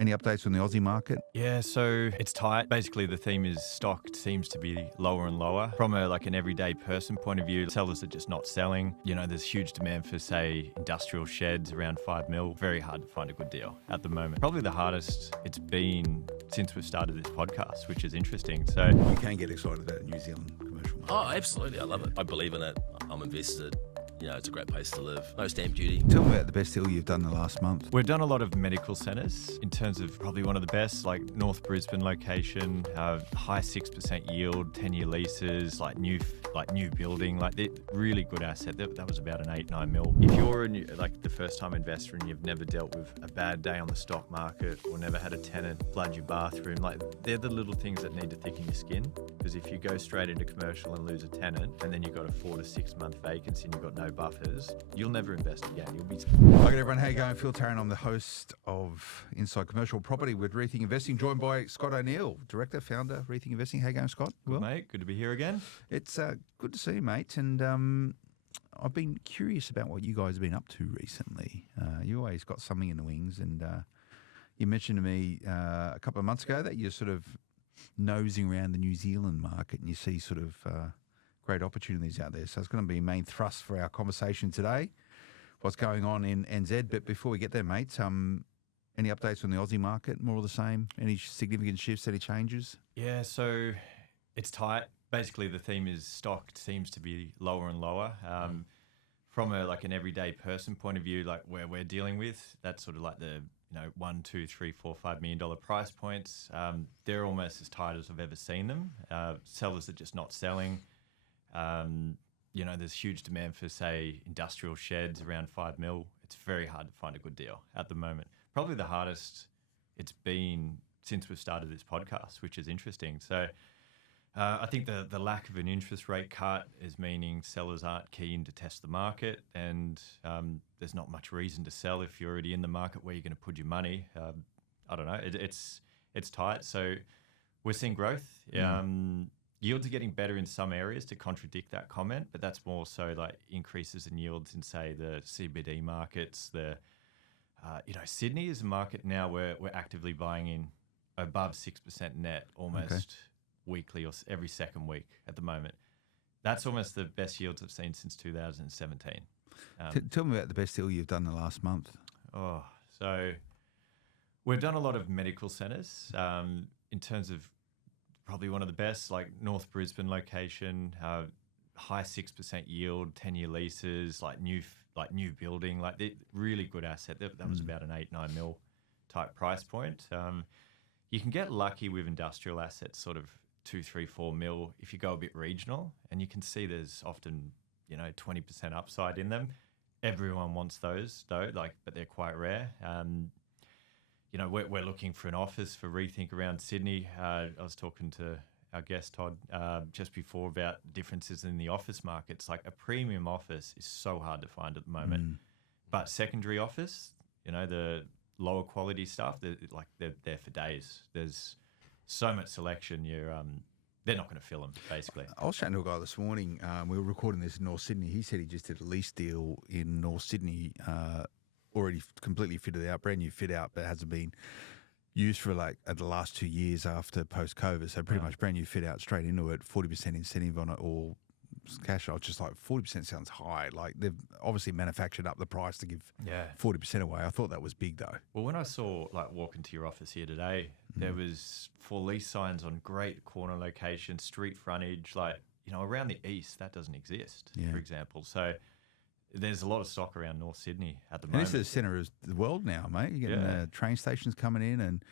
Any updates on the Aussie market? Yeah, so it's tight. Basically, the theme is stock seems to be lower and lower. From an everyday person point of view, sellers are just not selling. You know, there's huge demand for, say, industrial sheds around 5 mil. Very hard to find a good deal at the moment. Probably the hardest it's been since we've started this podcast, which is interesting. So You can get excited about New Zealand commercial market. Oh, absolutely. I love it. I believe in it. I'm invested. You know, it's a great place to live. No stamp duty. Tell me about the best deal you've done the last month. we've done a lot of medical centres in terms of probably one of the best, like North Brisbane location, high 6% yield, 10-year leases, new building, really good asset. That was about an 8-9 mil. If you're the first-time investor and you've never dealt with a bad day on the stock market or never had a tenant flood your bathroom, they're the little things that need to thicken your skin. Because if you go straight into commercial and lose a tenant, and then you've got a 4 to 6 month vacancy and you've got no buffers, you'll never invest again. You'll be. Hi everyone, how you going? Phil Tarrant, I'm the host of Inside Commercial Property with Rethink Investing, joined by Scott O'Neill, Director, Founder, Rethink Investing. How you going, Scott? Good, mate. Good to be here again. It's good to see you, mate. And I've been curious about what you guys have been up to recently. You always got something in the wings, and you mentioned to me a couple of months ago that you're sort of nosing around the New Zealand market and you see sort of great opportunities out there. So it's going to be a main thrust for our conversation today, what's going on in NZ. But before we get there, mate, any updates on the Aussie market? More of the same? Any significant shifts, any changes? Yeah, so it's tight. Basically, the theme is stock seems to be lower and lower. From an everyday person point of view, where we're dealing with, that's sort of the $1, $2, $3, $4, $5 million price points. They're almost as tight as I've ever seen them. Sellers are just not selling. There's huge demand for, say, industrial sheds around 5 mil. It's very hard to find a good deal at the moment. Probably the hardest it's been since we've started this podcast, which is interesting. So I think the lack of an interest rate cut is meaning sellers aren't keen to test the market, and there's not much reason to sell if you're already in the market where you're going to put your money. I don't know. It's tight. So we're seeing growth. Yields are getting better in some areas to contradict that comment, but that's more so increases in yields in, say, the CBD markets. Sydney is a market now where we're actively buying in above 6% net almost weekly or every second week at the moment. That's almost the best yields I've seen since 2017. Tell me about the best deal you've done the last month. So we've done a lot of medical centres in terms of probably one of the best, North Brisbane location, high 6% yield, 10-year leases, new building, really good asset. That was about an 8-9 mil type price point. You can get lucky with industrial assets, sort of 2, 3, 4 mil if you go a bit regional, and you can see there's often 20% upside in them. Everyone wants those though, but they're quite rare. We're looking for an office for Rethink around Sydney. I was talking to our guest, Todd, just before about differences in the office markets. A premium office is so hard to find at the moment. But secondary office, the lower quality stuff, they're there for days. There's so much selection, they're not going to fill them, basically. I was chatting to a guy this morning. We were recording this in North Sydney. He said he just did a lease deal in North Sydney, already completely fitted out, brand new fit out, but hasn't been used for the last 2 years after post-COVID. So pretty much brand new fit out straight into it, 40% incentive on it, all cash. I was just 40% sounds high. They've obviously manufactured up the price to give 40% away. I thought that was big though. Well, when I saw walk into your office here today, there was for lease signs on great corner location, street frontage, around the east, that doesn't exist, for example. So there's a lot of stock around North Sydney at the moment. This is the centre of the world now, mate. You're getting train stations coming in, and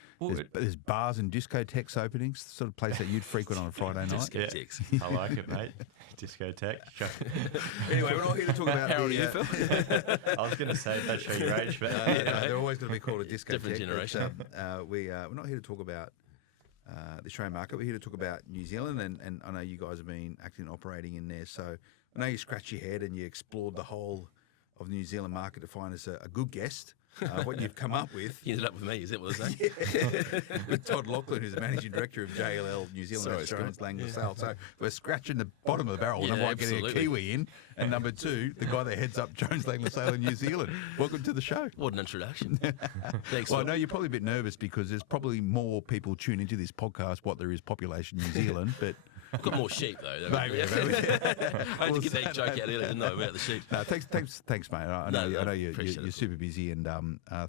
there's bars and discotheques opening, sort of place that you'd frequent on a Friday night. Discotheques. I like it, mate. Discotheque. Anyway, we're not here to talk about How old are you, Phil? I was going to say that show your age, but they're always going to be called a discotheque. Different generation. We're not here to talk about the Australian market. We're here to talk about New Zealand, and I know you guys have been acting and operating in there. So I know you scratched your head and you explored the whole of the New Zealand market to find us a good guest what you've come up with. You ended up with me, is that what I'm saying? With Todd Lauchlan, who's the managing director of JLL New Zealand, Sorry, Jones Scott. Lang LaSalle. So we're scratching the bottom of the barrel. Yeah, Number one, getting a absolutely. Kiwi in, and number two, the guy that heads up Jones Lang LaSalle in New Zealand. Welcome to the show. What an introduction. Thanks. Well, I Scott. know you're probably a bit nervous because there's probably more people tune into this podcast what there is population New Zealand, but I've got more sheep, though. Maybe. I had to get that joke out earlier, didn't I, about the sheep? no, thanks, mate. I know, No, I know you're appreciate it. super busy, and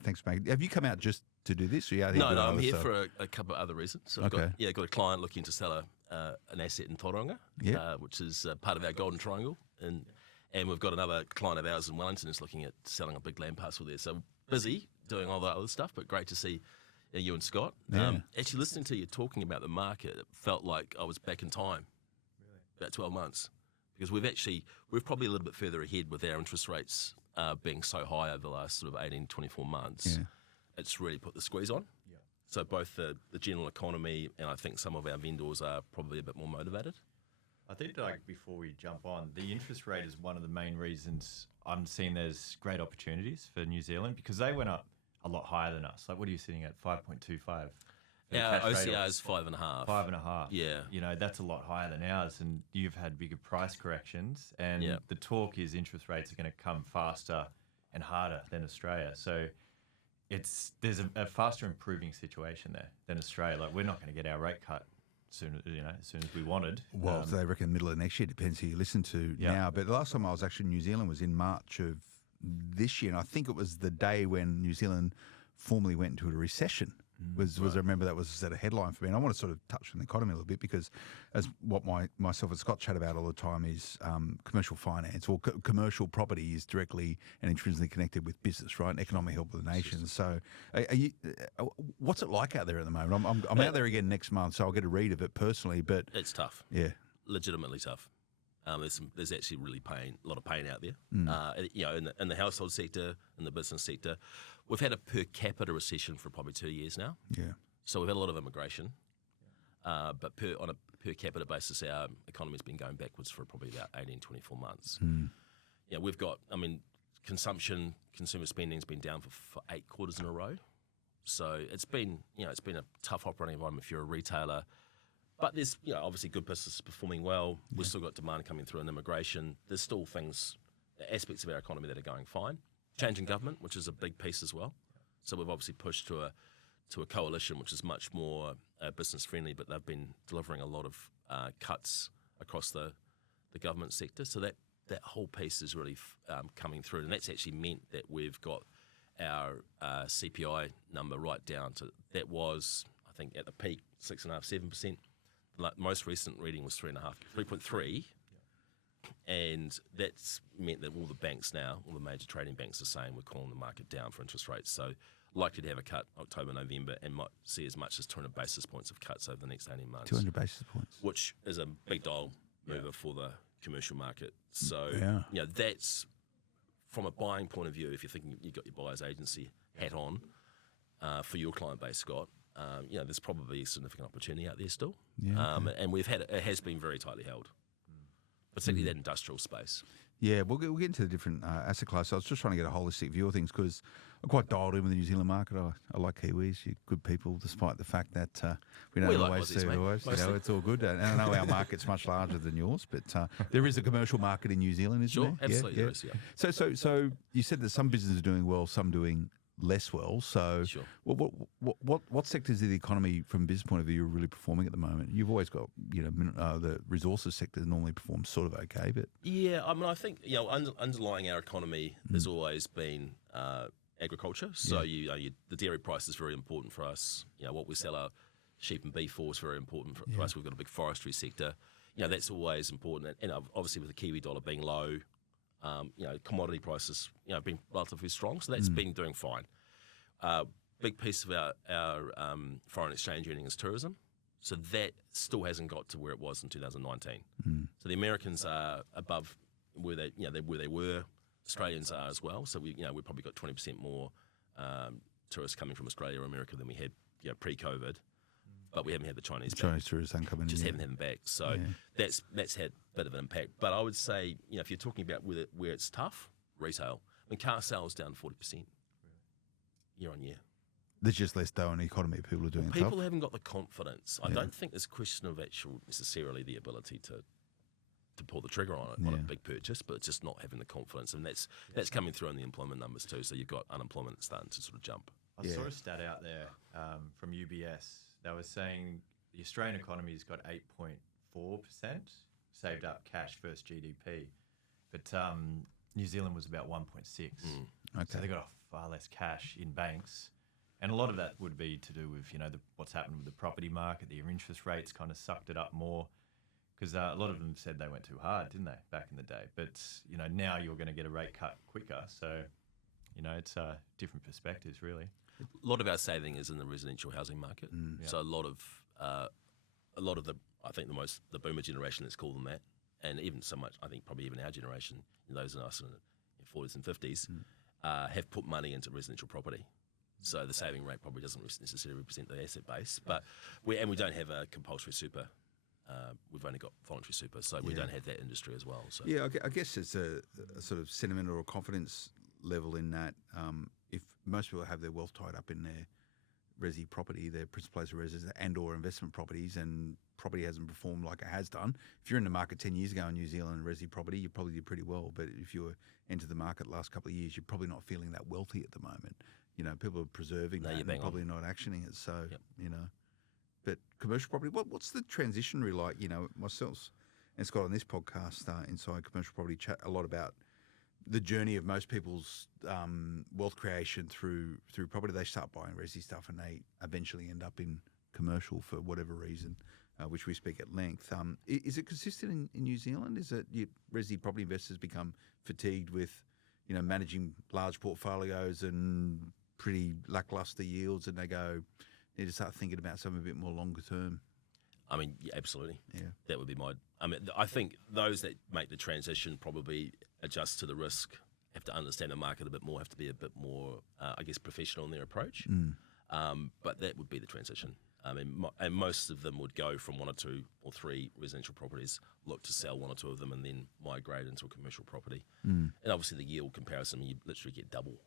thanks, mate. Have you come out just to do this? Or are you out here No, doing no, I'm other here stuff? for a couple of other reasons. So I've Okay. got a client looking to sell an asset in Tauranga, Yeah. which is part of our Golden Triangle. And we've got another client of ours in Wellington who's looking at selling a big land parcel there. So busy doing all that other stuff, but great to see you and Scott. Yeah. Actually, listening to you talking about the market, it felt like I was back in time, about 12 months. Because we're probably a little bit further ahead with our interest rates being so high over the last sort of 18, 24 months. Yeah. It's really put the squeeze on. So both the general economy and I think some of our vendors are probably a bit more motivated. I think, like, before we jump on, the interest rate is one of the main reasons I'm seeing there's great opportunities for New Zealand because they went up a lot higher than us. Like, what are you sitting at? 5.25. Our OCR is 5.5. 5.5. Yeah. You know, that's a lot higher than ours, and you've had bigger price corrections. And Yeah. the talk is interest rates are going to come faster and harder than Australia. So there's a faster improving situation there than Australia. Like, we're not going to get our rate cut as soon as we wanted. Well, they reckon middle of next year. Depends who you listen to Yeah. now. But the last time I was actually in New Zealand was in March of this year, and I think it was the day when New Zealand formally went into a recession. I remember that was a headline for me. And I want to sort of touch on the economy a little bit because as what myself and Scott chat about all the time is commercial finance or commercial property is directly and intrinsically connected with business, right? And economic help of the nation. So what's it like out there at the moment? I'm out there again next month, so I'll get a read of it personally. But It's tough. yeah. Legitimately tough. There's actually really a lot of pain out there. In the household sector, in the business sector, we've had a per capita recession for probably 2 years now. Yeah. So we've had a lot of immigration, but on a per capita basis, our economy's been going backwards for probably about 18, 24 months. We've got, consumer spending's been down for 8 quarters in a row. So it's been a tough operating environment if you're a retailer. But there's, obviously good businesses performing well. We've still got demand coming through in immigration. There's still aspects of our economy that are going fine. Changing government, which is a big piece as well. So we've obviously pushed to a coalition which is much more business friendly, but they've been delivering a lot of cuts across the government sector. So that whole piece is really coming through, and that's actually meant that we've got our CPI number right down to that was, I think, at the peak 6.5%, 7%. Like most recent reading was 3.3, and that's meant that all the banks now, all the major trading banks are saying we're calling the market down for interest rates. So likely to have a cut October, November, and might see as much as 200 basis points of cuts over the next 18 months. 200 basis points. Which is a big dial mover for the commercial market. So, Yeah. That's from a buying point of view, if you're thinking you've got your buyer's agency hat on for your client base, Scott, there's probably a significant opportunity out there still. Yeah, And it has been very tightly held, particularly that industrial space. Yeah, we'll get into the different asset classes. I was just trying to get a holistic view of things because I'm quite dialed in with the New Zealand market. I like Kiwis, you're good people, despite the fact that we don't We like always Aussies, see mate, always. mostly. It's all good. And I know our market's much larger than yours, but there is a commercial market in New Zealand, isn't Sure, there? absolutely there is, yeah. So you said that some businesses are doing well, some doing less well. So Sure. what sectors of the economy, from a business point of view, are really performing at the moment? You've always got, the resources sector normally performs sort of okay, but Yeah, I think underlying our economy has always been agriculture. So the dairy price is very important for us. What we sell our sheep and beef for is very important for us. We've got a big forestry sector. That's always important. And obviously with the Kiwi dollar being low, commodity prices been relatively strong. So that's been doing fine. Big piece of our foreign exchange earning is tourism. So that still hasn't got to where it was in 2019. So the Americans are above where they were. Australians are as well. So we've probably got 20% more tourists coming from Australia or America than we had pre-COVID. But we haven't had the Chinese back. Chinese tourists aren't coming in. Just haven't had them back. So that's had a bit of an impact. But I would say, if you're talking about where it's tough, retail. Car sales down 40%. year on year. There's just less dough in the economy. People are doing it. People haven't got the confidence. I Yeah. don't think it's a question of actual necessarily the ability to pull the trigger on it on a Yeah. big purchase, but it's just not having the confidence, and that's coming through in the employment numbers too. So you've got unemployment starting to sort of jump. I saw a stat out there from UBS. They were saying the Australian economy's got 8.4% saved up cash versus GDP, but New Zealand was about 1.6. Okay. So they got far less cash in banks, and a lot of that would be to do with what's happened with the property market. The interest rates kind of sucked it up more, because a lot of them said they went too hard, didn't they, back in the day? But now you're going to get a rate cut quicker, so it's different perspectives really. A lot of our saving is in the residential housing market. So a lot of the I think the boomer generation, let's call them that, and even so much I think probably even our generation, those in us in the 40s and 50s, have put money into residential property. So the saving rate probably doesn't necessarily represent the asset base, but we don't have a compulsory super. We've only got voluntary super, so we don't have that industry as well. So Yeah, I guess it's a sort of sentiment or a confidence level in that if most people have their wealth tied up in their resi property, their principal place of residence and or investment properties, and property hasn't performed like it has done. If you're in the market 10 years ago in New Zealand resi property, you probably did pretty well. But if you entered the market the last couple of years, you're probably not feeling that wealthy at the moment. People are preserving that and probably not actioning it. So, But commercial property, what's the transition really like? Myself and Scott on this podcast, Inside Commercial Property, chat a lot about the journey of most people's wealth creation through property. They start buying resi stuff and they eventually end up in commercial for whatever reason, which we speak at length. Is it consistent in New Zealand? Is it resi property investors become fatigued with, managing large portfolios and pretty lackluster yields, and they need to start thinking about something a bit more longer term? I mean, absolutely. Yeah. That would be I think those that make the transition probably adjust to the risk, have to understand the market a bit more, have to be a bit more, professional in their approach. But that would be the transition. And most of them would go from 1 or 2 or 3 residential properties, look to sell 1 or 2 of them, and then migrate into a commercial property. And obviously the yield comparison, you literally get double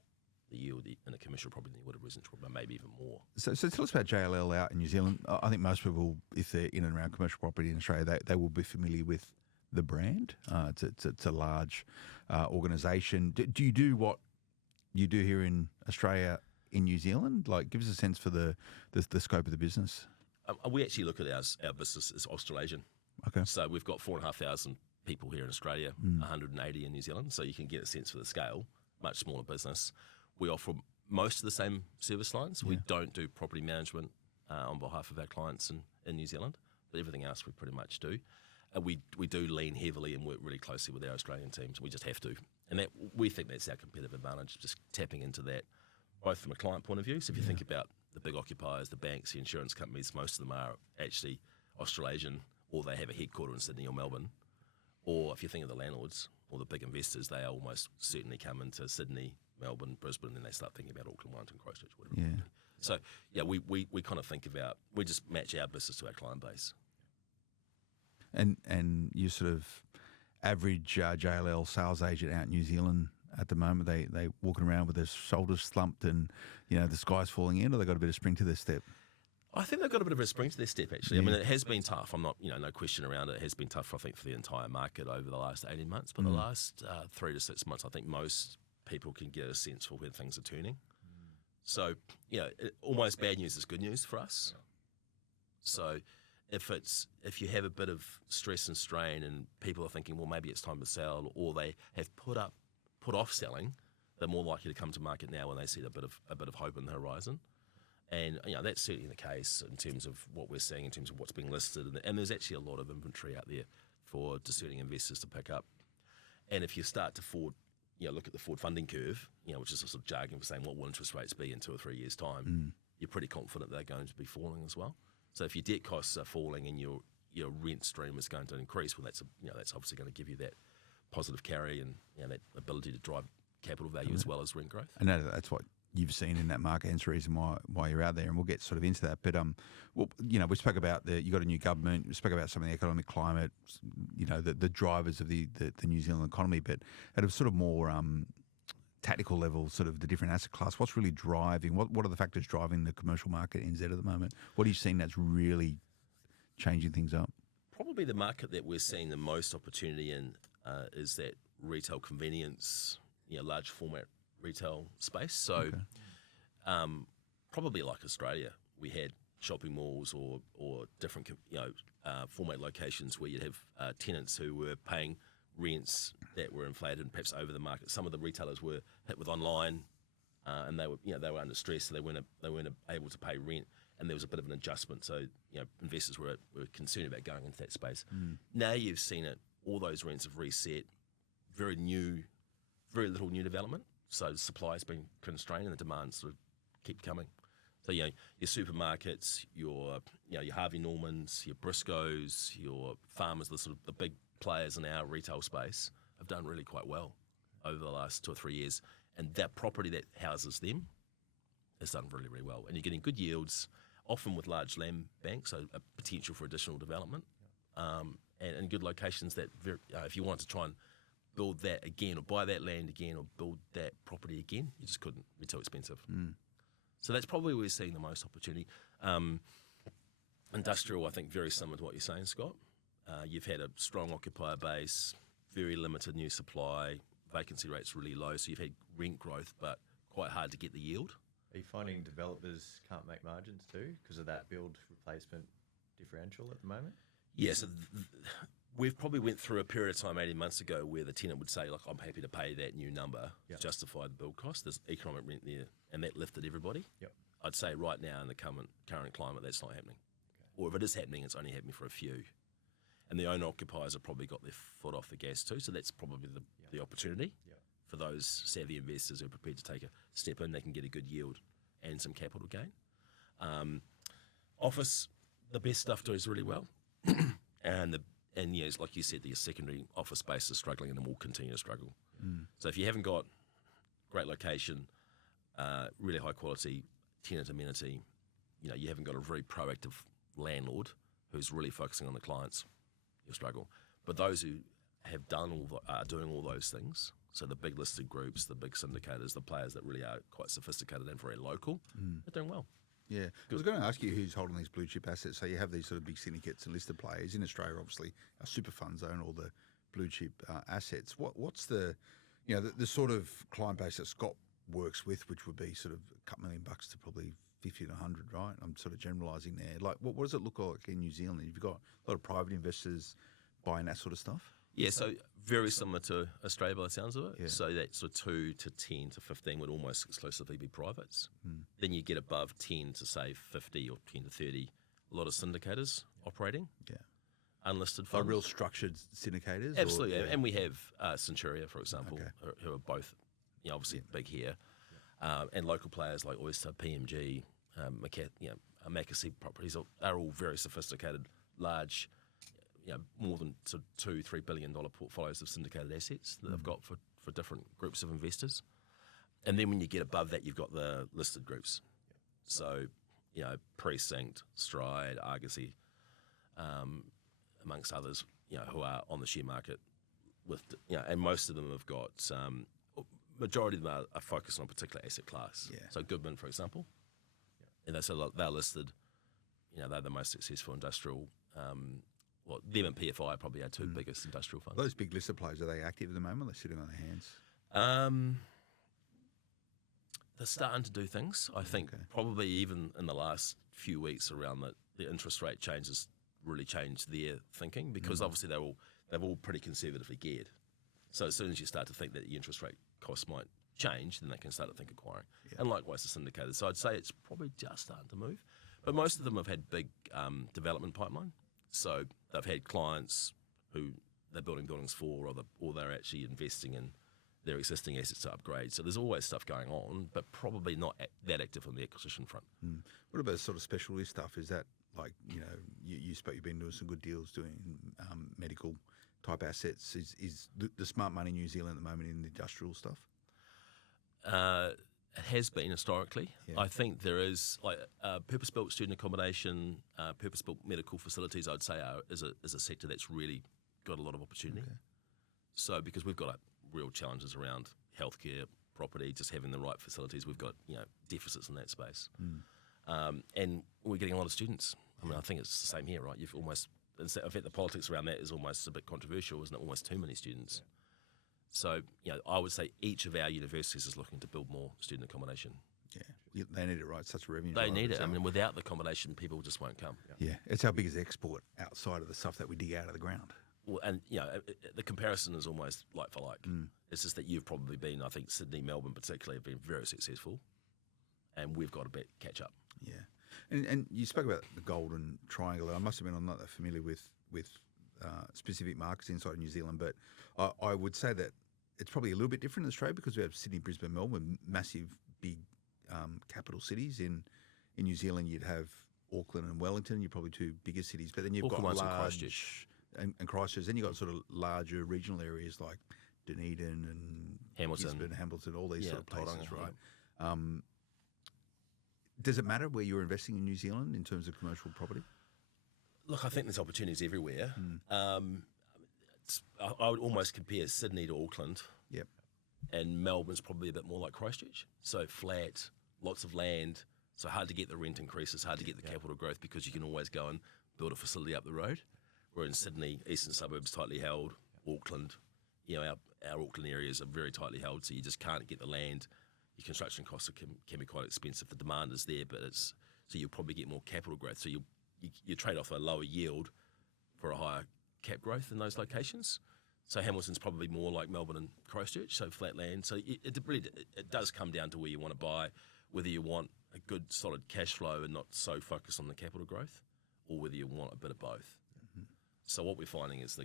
the yield in a commercial property than you would a residential property, maybe even more. So tell us about JLL out in New Zealand. I think most people, if they're in and around commercial property in Australia, they will be familiar with the brand. It's a large organisation. Do you do what you do here in Australia in New Zealand? Like, give us a sense for the scope of the business. We actually look at our business as Australasian. Okay. So we've got 4,500 people here in Australia, 180 in New Zealand. So you can get a sense for the scale. Much smaller business. We offer most of the same service lines. We don't do property management on behalf of our clients in New Zealand, but everything else we pretty much do. We do lean heavily and work really closely with our Australian teams. We just have to. And we think that's our competitive advantage, just tapping into that, both from a client point of view. So if you think about the big occupiers, the banks, the insurance companies, most of them are actually Australasian, or they have a headquarter in Sydney or Melbourne. Or if you think of the landlords or the big investors, they almost certainly come into Sydney, Melbourne, Brisbane, and they start thinking about Auckland, Wellington, Christchurch, whatever. Yeah. So, we kind of think about, we just match our business to our client base. And you sort of average JLL sales agent out in New Zealand at the moment, they walking around with their shoulders slumped and, the sky's falling in, or they got a bit of spring to their step? I think they've got a bit of a spring to their step, actually. I mean, it has been tough. I'm not, no question around it. It has been tough, I think, for the entire market over the last 18 months. But the last 3 to 6 months, I think most people can get a sense for where things are turning. So, almost bad news is good news for us. So if you have a bit of stress and strain and people are thinking, well, maybe it's time to sell, or they have put off selling, they're more likely to come to market now when they see a bit of hope on the horizon. And that's certainly the case in terms of what we're seeing, in terms of what's being listed. And there's actually a lot of inventory out there for discerning investors to pick up. And if you start to look at the forward funding curve, which is a sort of jargon for saying what will interest rates be in 2 or 3 years' time, you're pretty confident they're going to be falling as well. So if your debt costs are falling and your rent stream is going to increase, well, that's obviously going to give you that positive carry and that ability to drive capital value as well as rent growth. I know that's what you've seen in that market, hence the reason why you're out there, and we'll get sort of into that. But we spoke about you got a new government. We spoke about some of the economic climate, the drivers of the New Zealand economy. But at a sort of more tactical level, sort of the different asset class, what's really driving, what are the factors driving the commercial market in NZ at the moment? What are you seeing that's really changing things up? Probably the market that we're seeing the most opportunity in is that retail convenience, large format retail space. So probably like Australia, we had shopping malls or different format locations where you'd have tenants who were paying rents that were inflated and perhaps over the market. Some of the retailers were hit with online, and they were under stress, so they weren't able to pay rent, and there was a bit of an adjustment. So investors were concerned about going into that space. Now you've seen it; all those rents have reset. Very little new development. So supply has been constrained, and the demand sort of keep coming. So your supermarkets, your Harvey Normans, your Briscoes, your Farmers, the big players in our retail space have done really quite well over the last 2 or 3 years, and that property that houses them has done really, really well. And you're getting good yields, often with large land banks, so a potential for additional development, and good locations that if you want to try and build that again or buy that land again or build that property again, you just couldn't. It's too expensive. So that's probably where we're seeing the most opportunity. Industrial, I think, very similar to what you're saying, Scott. You've had a strong occupier base, very limited new supply, vacancy rates really low, so you've had rent growth, but quite hard to get the yield. Are you finding developers can't make margins too because of that build replacement differential at the moment? Yeah, so we've probably went through a period of time 18 months ago where the tenant would say, look, I'm happy to pay that new number to justify the build cost. There's economic rent there, and that lifted everybody. I'd say right now in the current climate, that's not happening. Or if it is happening, it's only happening for a few. And the owner-occupiers have probably got their foot off the gas too, so that's probably the opportunity for those savvy investors who are prepared to take a step in. They can get a good yield and some capital gain. Office, the best stuff does really well. And yes, like you said, the secondary office space is struggling and will continue to struggle. So if you haven't got great location, really high quality tenant amenity, you haven't got a very proactive landlord who's really focusing on the clients, you'll struggle. But those who have are doing all those things, so the big listed groups, the big syndicators, the players that really are quite sophisticated and very local, they're doing well. Yeah, I was going to ask you who's holding these blue chip assets. So you have these sort of big syndicates and listed players in Australia. Obviously, our super funds own all the blue chip assets. What's the the sort of client base that Scott works with, which would be sort of a couple $1 million to probably 50 to 100, right? I'm sort of generalising there. Like, what does it look like in New Zealand? You've got a lot of private investors buying that sort of stuff. Yeah, so very similar to Australia by the sounds of it. Yeah. So that sort of 2 to 10 to 15 would almost exclusively be privates. Then you get above 10 to say 50 or 10 to 30, a lot of syndicators operating. Yeah. Unlisted funds. Like real structured syndicators? Absolutely. And we have Centuria, for example, who are both obviously big here. And local players like Oyster, PMG, Macassey Properties are all very sophisticated, large, more than sort of $2-3 billion portfolios of syndicated assets that they've got for different groups of investors. And then when you get above that, you've got the listed groups. So, Precinct, Stride, Argosy, amongst others, who are on the share market with, and most of them have got, majority of them are focused on a particular asset class. Yeah. So Goodman, for example, and they're listed, they're the most successful industrial. Them and PFI are probably our two biggest industrial funds. Those big listed players, are they active at the moment? They're sitting on their hands? They're starting to do things. I think probably even in the last few weeks around the interest rate changes really changed their thinking because obviously they've all pretty conservatively geared. So as soon as you start to think that the interest rate costs might change, then they can start to think acquiring. Yeah. And likewise the syndicators. So I'd say it's probably just starting to move. But most of them have had big development pipeline. So they've had clients who they're building buildings for or they're actually investing in their existing assets to upgrade. So there's always stuff going on, but probably not that active on the acquisition front. What about sort of specialty stuff? Is that like, you spoke, you've been doing some good deals doing medical type assets. Is the smart money in New Zealand at the moment in the industrial stuff? It has been historically. Yeah. I think there is like purpose-built student accommodation, purpose-built medical facilities. I'd say is a sector that's really got a lot of opportunity. Okay. So because we've got real challenges around healthcare, property, just having the right facilities. We've got deficits in that space, and we're getting a lot of students. I mean, I think it's the same here, right? You've almost, in fact, the politics around that is almost a bit controversial, isn't it? Almost too many students. So, I would say each of our universities is looking to build more student accommodation. Yeah, they need it, right? It's such a revenue. They driver. need it. I mean, without the accommodation, people just won't come. Yeah, it's our biggest export outside of the stuff that we dig out of the ground. Well, and the comparison is almost like for like. It's just that you've probably been, I think, Sydney, Melbourne particularly, have been very successful, and we've got to catch up. Yeah, and you spoke about the Golden Triangle. I must admit I'm not that familiar with specific markets inside New Zealand, but I would say that it's probably a little bit different in Australia because we have Sydney, Brisbane, Melbourne, massive, big capital cities. In New Zealand, you'd have Auckland and Wellington. You're probably two bigger cities, but then you've got large Christchurch. And Christchurch. Then you've got sort of larger regional areas like Dunedin and Hamilton, all these sort of places, Tauranga, right? Does it matter where you're investing in New Zealand in terms of commercial property? Look, I think there's opportunities everywhere. I would almost compare Sydney to Auckland. Yep. And Melbourne's probably a bit more like Christchurch. So flat, lots of land, so hard to get the rent increases, hard to get the capital growth because you can always go and build a facility up the road. Where in Sydney, eastern suburbs tightly held, Auckland, our Auckland areas are very tightly held, so you just can't get the land. Your construction costs can be quite expensive. The demand is there, but so you'll probably get more capital growth. So you trade off a lower yield for a higher cap growth in those locations. So Hamilton's probably more like Melbourne and Christchurch, so flat land. So it does come down to where you want to buy, whether you want a good solid cash flow and not so focused on the capital growth, or whether you want a bit of both. So what we're finding is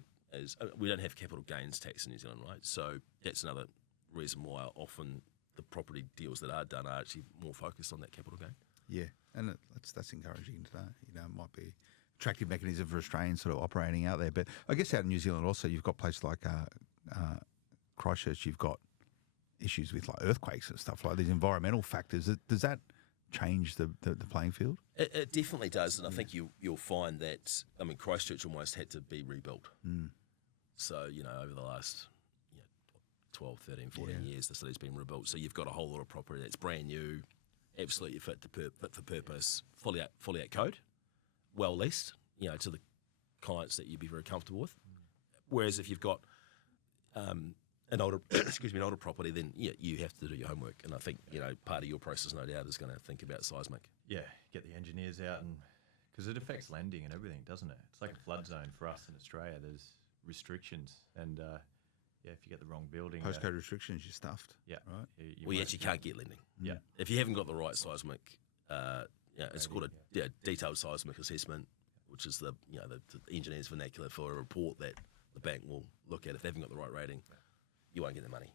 we don't have capital gains tax in New Zealand, right? So that's another reason why often the property deals that are done are actually more focused on that capital gain. Yeah, and that's encouraging to know. It might be attractive mechanism for Australians sort of operating out there. But I guess out in New Zealand also, you've got places like Christchurch. You've got issues with like earthquakes and stuff like these environmental factors. Does that change the playing field? It definitely does, and I think you'll find that. I mean, Christchurch almost had to be rebuilt. So over the last 12, 13, 14 years, the city's been rebuilt. So you've got a whole lot of property that's brand new, absolutely fit for purpose, fully at code, well leased, to the clients that you'd be very comfortable with. Whereas if you've got an older property, then you have to do your homework. And I think part of your process, no doubt, is going to think about seismic. Yeah, get the engineers out, and because it affects lending and everything, doesn't it? It's like a flood zone for us in Australia. There's restrictions, and if you get the wrong building, Postcode restrictions, you're stuffed. Yeah, right. You actually can't get lending. Yeah, if you haven't got the right seismic, it's called a detailed seismic assessment, which is the engineer's vernacular for a report that the bank will look at. If they haven't got the right rating, you won't get the money.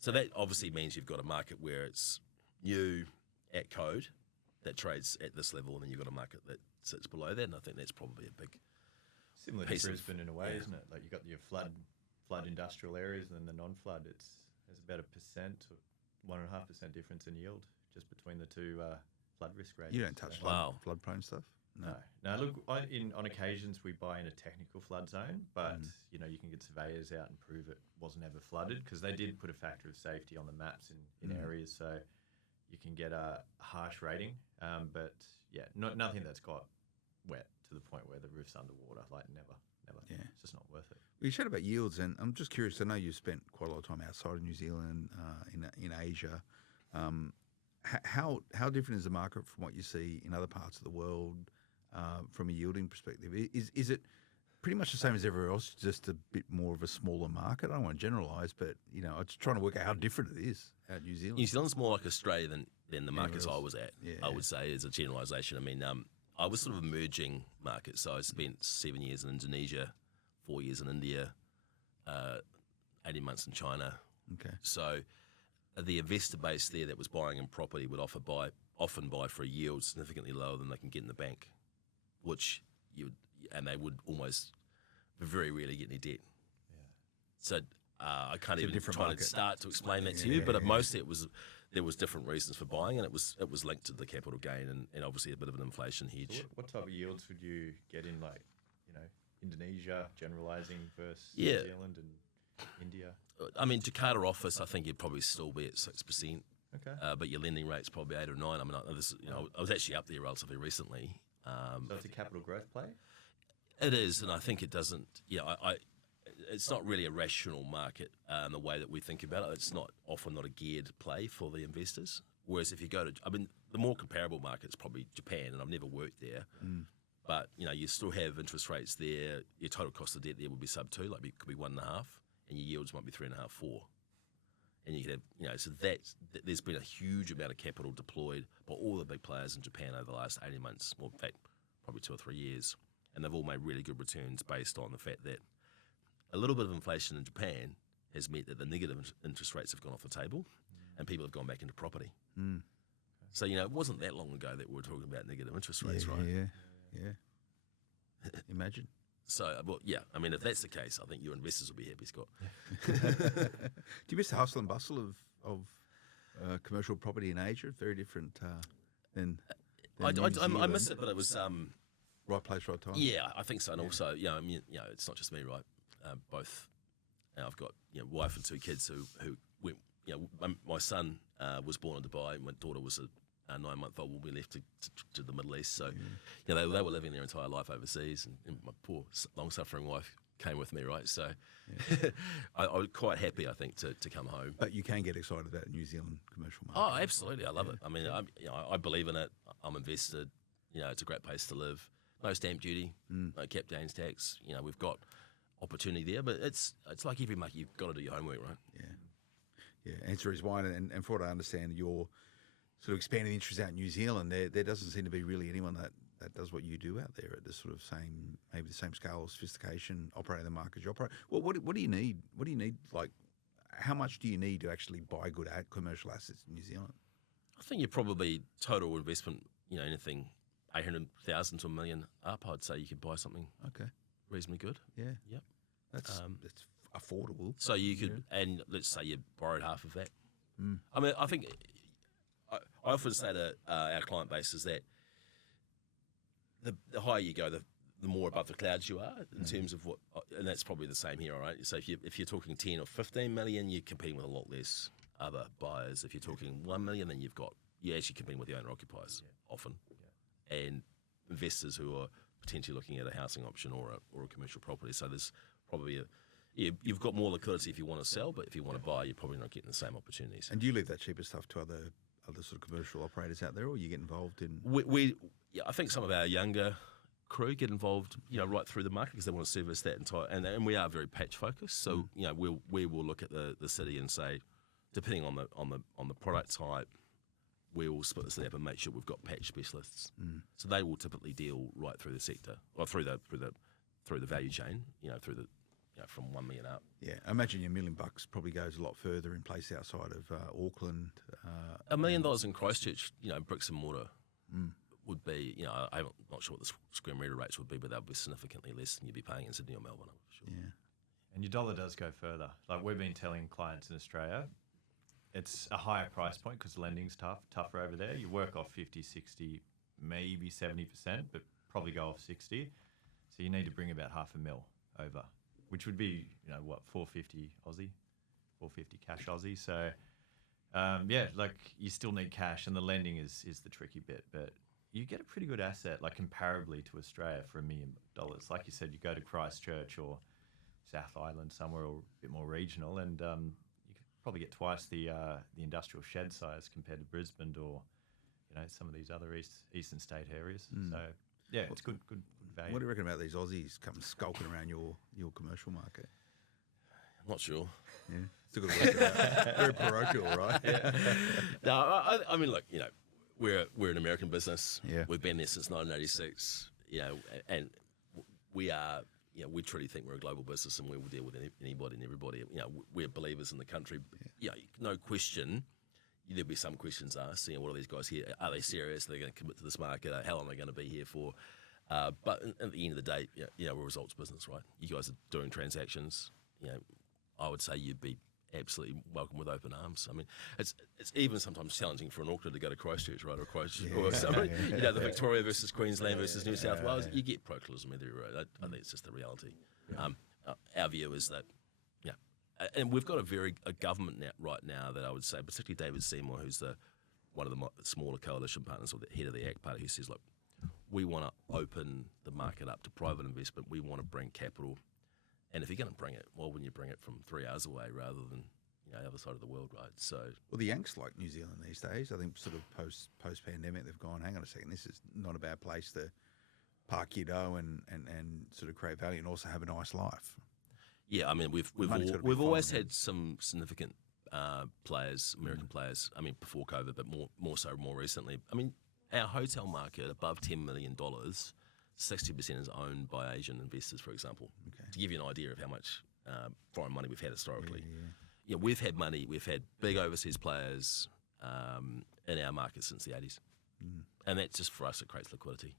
So that obviously means you've got a market where it's new at code that trades at this level, and then you've got a market that sits below that. And I think that's probably a big similar to Brisbane in a way, isn't it? Like you've got your flood industrial areas, and then the non-flood. There's about 1% or 1.5% difference in yield just between the two flood risk rates. You don't touch flood-prone stuff. No. Look, on occasions we buy in a technical flood zone, but you can get surveyors out and prove it wasn't ever flooded because they did put a factor of safety on the maps in areas, so you can get a harsh rating. But nothing that's got wet to the point where the roof's underwater. Like never. Yeah. It's just not worth it. Well, you said about yields, and I'm just curious. I know you've spent quite a lot of time outside of New Zealand, in Asia. How different is the market from what you see in other parts of the world? From a yielding perspective, is it pretty much the same as everywhere else, just a bit more of a smaller market? I don't want to generalise, but I'm just trying to work out how different it is out in New Zealand. New Zealand's more like Australia than the markets I was at. Yeah. I would say as a generalisation. I mean, I was sort of emerging markets, so I spent 7 years in Indonesia, 4 years in India, 18 months in China. Okay. So the investor base there that was buying in property would often buy for a yield significantly lower than they can get in the bank, which they would almost very rarely get any debt. Yeah. So I can't even try to start to explain that to you, but mostly there was different reasons for buying, and it was linked to the capital gain and obviously a bit of an inflation hedge. So what type of yields would you get in Indonesia, generalising versus New Zealand? India? I mean, Jakarta office, I think you'd probably still be at 6%. Okay. But your lending rate's probably 8 or 9. I mean, I was actually up there relatively recently. So it's a capital growth play? It is, and I think it doesn't. It's not really a rational market in the way that we think about it. It's often not a geared play for the investors. Whereas if you go to, the more comparable market is probably Japan, and I've never worked there. But you still have interest rates there. Your total cost of debt there would be sub 2, like it could be 1.5, and your yields might be 3.5, 4. And you could have, so there's been a huge amount of capital deployed by all the big players in Japan over the last 18 months, or in fact, probably 2 or 3 years. And they've all made really good returns based on the fact that a little bit of inflation in Japan has meant that the negative interest rates have gone off the table and people have gone back into property. So, it wasn't that long ago that we were talking about negative interest rates, right? Yeah. Imagine. So, if that's the case, I think your investors will be happy, Scott. Do you miss the hustle and bustle of commercial property in Asia? Very different than I miss it, but it was... right place, right time. Yeah, I think so. And also, it's not just me, right? Both. I've got wife and 2 kids who went. My son was born in Dubai. My daughter was a 9-month-old when we left to the Middle East. So, they were living their entire life overseas, and my poor long-suffering wife came with me, right? So, I was quite happy, I think, to come home. But you can get excited about New Zealand commercial market. Oh, absolutely, I love it. I mean, I believe in it. I'm invested. It's a great place to live. No stamp duty, no cap gains tax. We've got opportunity there, but it's like every market, you've got to do your homework, right? Yeah. Answer is wine, and from what I understand, you're sort of expanding interest out in New Zealand. There doesn't seem to be really anyone that does what you do out there at the sort of maybe the same scale of sophistication, operating the market you operate. What do you need? What do you need? Like, how much do you need to actually buy good commercial assets in New Zealand? I think you're probably total investment, anything 800,000 to $1 million up, I'd say you could buy something reasonably good. Yeah. Yep. That's affordable. So you could, and let's say you borrowed half of that. I mean, I think I often say to our client base is that the higher you go, the more above the clouds you are in terms of what, and that's probably the same here, all right? So if you're talking 10 or 15 million, you're competing with a lot less other buyers. If you're talking 1 million, then you're actually competing with the owner occupiers often. And investors who are potentially looking at a housing option or a commercial property. So there's probably you've got more liquidity if you want to sell, but if you want to buy, you're probably not getting the same opportunities. And do you leave that cheaper stuff to other sort of commercial operators out there, or you get involved in? I think some of our younger crew get involved, right through the market because they want to service that entire, and we are very patch focused. So we will look at the city and say, depending on the product type, we will split this up and make sure we've got patch specialists. So they will typically deal right through the sector, or through the value chain, through the from 1 million up. Yeah, I imagine your $1 million probably goes a lot further in place outside of Auckland. $1 million in Christchurch, bricks and mortar would be, I'm not sure what the square metre rates would be, but that would be significantly less than you'd be paying in Sydney or Melbourne, I'm sure. Yeah. And your dollar does go further. Like we've been telling clients in Australia, it's a higher price point because lending's tougher over there. You work off 50, 60, maybe 70%, but probably go off 60. So you need to bring about $500,000 over, which would be, 450 Aussie, 450 cash Aussie. So, you still need cash, and the lending is the tricky bit. But you get a pretty good asset, like comparably to Australia, for $1 million. Like you said, you go to Christchurch or South Island somewhere, or a bit more regional, and you could probably get twice the industrial shed size compared to Brisbane or some of these other eastern state areas. So yeah, it's good value. What do you reckon about these Aussies coming skulking around your commercial market? I'm not sure. Yeah, it's a good word. Very parochial, right? Yeah. No, I mean, look, we're an American business. Yeah. We've been there since 1986. And we are. We truly think we're a global business, and we will deal with anybody and everybody. We're believers in the country. No question. There'll be some questions asked. What are these guys here? Are they serious? Are they going to commit to this market? How long are they going to be here for? But at the end of the day, we're a results business, right? You guys are doing transactions. I would say you'd be absolutely welcome with open arms. I mean, it's even sometimes challenging for an Auckland to go to Christchurch, right? Or the Victoria versus Queensland versus New South Wales. You get proclism everywhere. I think it's just the reality. Our view is that, and we've got a government right now that I would say, particularly David Seymour, who's one of the smaller coalition partners or the head of the ACT Party, who says, look, we want to open the market up to private investment. We want to bring capital. And if you're going to bring it, why wouldn't you bring it from 3 hours away rather than the other side of the world, right? So, well, the Yanks like New Zealand these days. I think sort of post pandemic, they've gone, hang on a second, this is not a bad place to park your dough and sort of create value and also have a nice life. Yeah, I mean, we've always had some significant players, American players. I mean, before COVID, but more so more recently. I mean, our hotel market above $10 million, 60% is owned by Asian investors, for example. Okay. To give you an idea of how much foreign money we've had historically. Yeah, we've had big overseas players in our market since the 80s. And that's just for us, it creates liquidity.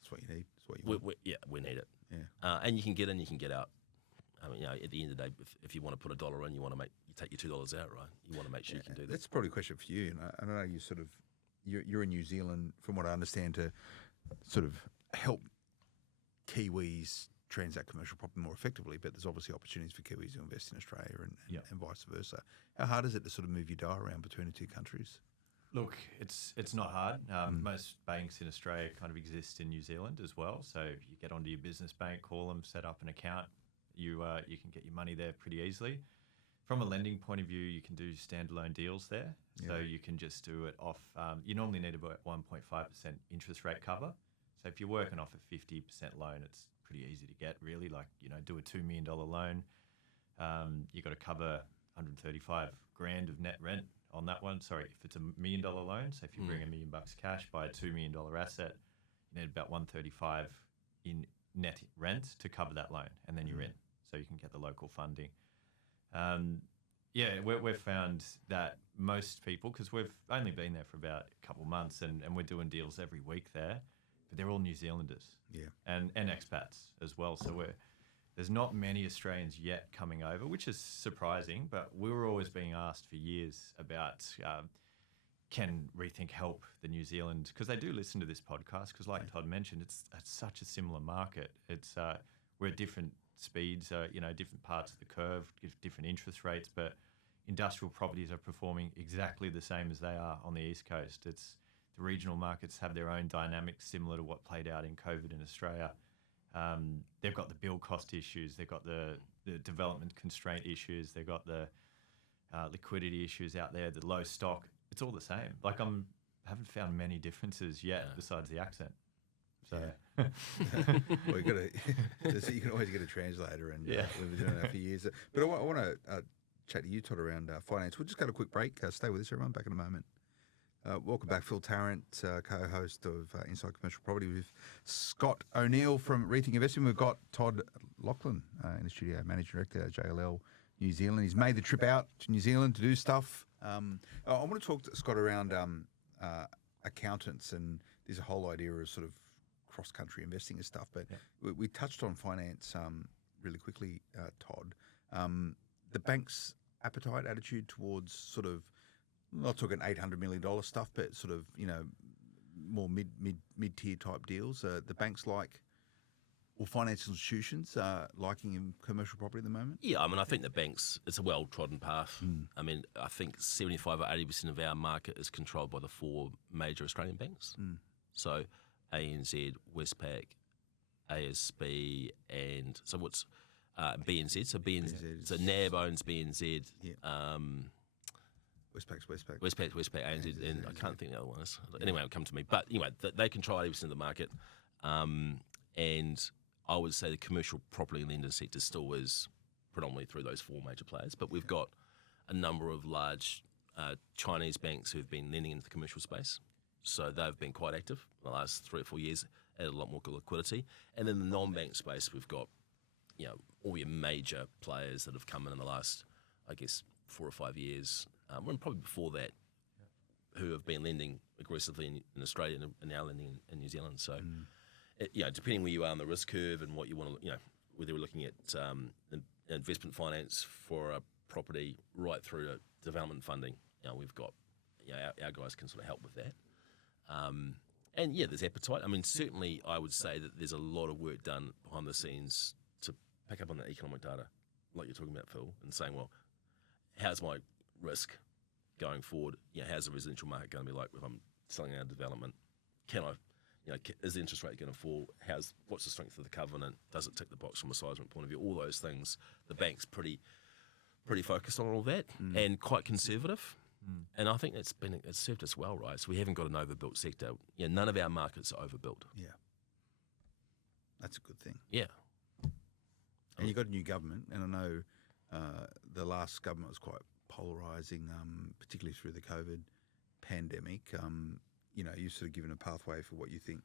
That's what you need. That's what you want. We need it. Yeah. And you can get in, you can get out. I mean, at the end of the day, if you want to put $1 in, you take your $2 out, right? You want to make sure you can do that. That's probably a question for you. And I know you sort of, you're in New Zealand, from what I understand, to sort of help Kiwis transact commercial property more effectively, but there's obviously opportunities for Kiwis to invest in Australia and vice versa. How hard is it to sort of move your dial around between the two countries? Look, it's not hard. Most banks in Australia kind of exist in New Zealand as well. So you get onto your business bank, call them, set up an account. You can get your money there pretty easily. From a lending point of view, you can do standalone deals there. Yeah. So you can just do it off. You normally need about 1.5% interest rate cover. So if you're working off a 50% loan, it's pretty easy to get, really. Like, do a $2 million loan. You've got to cover 135 grand of net rent on that one. Sorry, if it's $1 million loan, so if you bring $1 million cash, buy a $2 million asset, you need about 135 in net rent to cover that loan, and then you're in. So you can get the local funding. We've found that most people, because we've only been there for about a couple of months, and we're doing deals every week there, but they're all New Zealanders, and expats as well. So there's not many Australians yet coming over, which is surprising. But we were always being asked for years about can Rethink help the New Zealand, because they do listen to this podcast. Because like Todd mentioned, it's such a similar market. It's we're at different speeds, different parts of the curve, different interest rates, but industrial properties are performing exactly the same as they are on the East Coast. It's the regional markets have their own dynamics similar to what played out in COVID in Australia. They've got the build cost issues, they've got the development constraint issues, they've got the liquidity issues out there, the low stock. It's all the same. Like, I haven't found many differences yet besides the accent. So, well, you can always get a translator, and we've been doing that for years. But I want to chat to you, Todd, around finance. We'll just go to a quick break. Stay with us, everyone. Back in a moment. Welcome back, Phil Tarrant, co-host of Inside Commercial Property with Scott O'Neill from Rethink Investing. We've got Todd Lauchlan in the studio, Managing Director, JLL New Zealand. He's made the trip out to New Zealand to do stuff. I want to talk to Scott around accountants, and there's a whole idea of sort of cross-country investing and stuff. But we touched on finance really quickly, Todd. The bank's appetite, attitude towards sort of, I'm not talking $800 million stuff, but sort of, more mid-tier type deals. The banks financial institutions liking in commercial property at the moment? Yeah, I mean, I think the banks, it's a well-trodden path. I mean, I think 75 or 80% of our market is controlled by the 4 major Australian banks. So ANZ, Westpac, ASB, and so what's BNZ? So BNZ, so NAB owns BNZ. Westpac, ANZ, and I can't think the other one is. Anyway, it'll come to me. But anyway, they control 80% of the market, and I would say the commercial property lending sector still is predominantly through those 4 major players. But we've got a number of large Chinese banks who've been lending into the commercial space. So they've been quite active in the last 3 or 4 years, added a lot more liquidity. And in the non-bank space, we've got all your major players that have come in the last, I guess, 4 or 5 years, and probably before that, who have been lending aggressively in Australia and now lending in New Zealand. So, depending where you are on the risk curve and what you want to, whether we're looking at investment finance for a property right through to development funding, we've got, our guys can sort of help with that. And there's appetite. I mean, certainly I would say that there's a lot of work done behind the scenes to pick up on the economic data. like you're talking about, Phil, and saying, well, how's my risk going forward? How's the residential market going to be like if I'm selling out a development? Can I, is the interest rate going to fall? What's the strength of the covenant? Does it tick the box from a seismic point of view? All those things. The bank's pretty focused on all that and quite conservative. And I think it's served us well, right? So we haven't got an overbuilt sector. None of our markets are overbuilt. Yeah. That's a good thing. Yeah. And you've got a new government, and I know the last government was quite polarising, particularly through the COVID pandemic. You've sort of given a pathway for what you think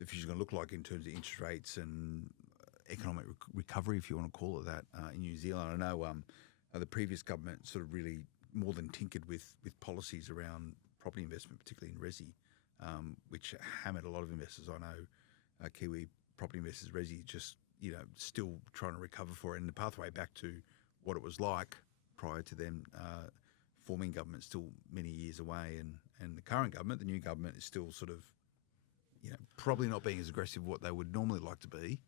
the future's going to look like in terms of interest rates and economic recovery, if you want to call it that, in New Zealand. I know the previous government sort of really more than tinkered with policies around property investment, particularly in resi, which hammered a lot of investors. I know Kiwi property investors, resi, just still trying to recover for it, and the pathway back to what it was like prior to them forming government still many years away, and the current government, the new government, is still sort of probably not being as aggressive what they would normally like to be.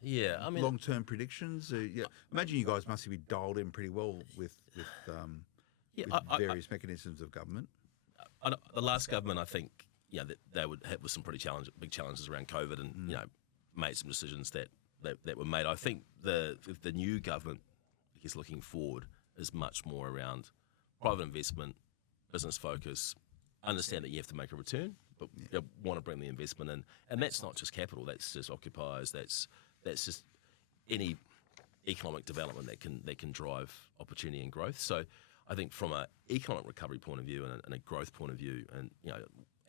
Yeah, I mean, long-term predictions. Imagine you guys must be dialed in pretty well with various mechanisms of government. The last government, I think, that they would have with some pretty big challenges around COVID, and made some decisions that were made. I think the new government, I guess, looking forward, is much more around private investment, business focus. Understand that you have to make a return, but you want to bring the investment in, and that's not just capital. That's just occupiers. That's just any economic development that can drive opportunity and growth. So I think from an economic recovery point of view and a growth point of view,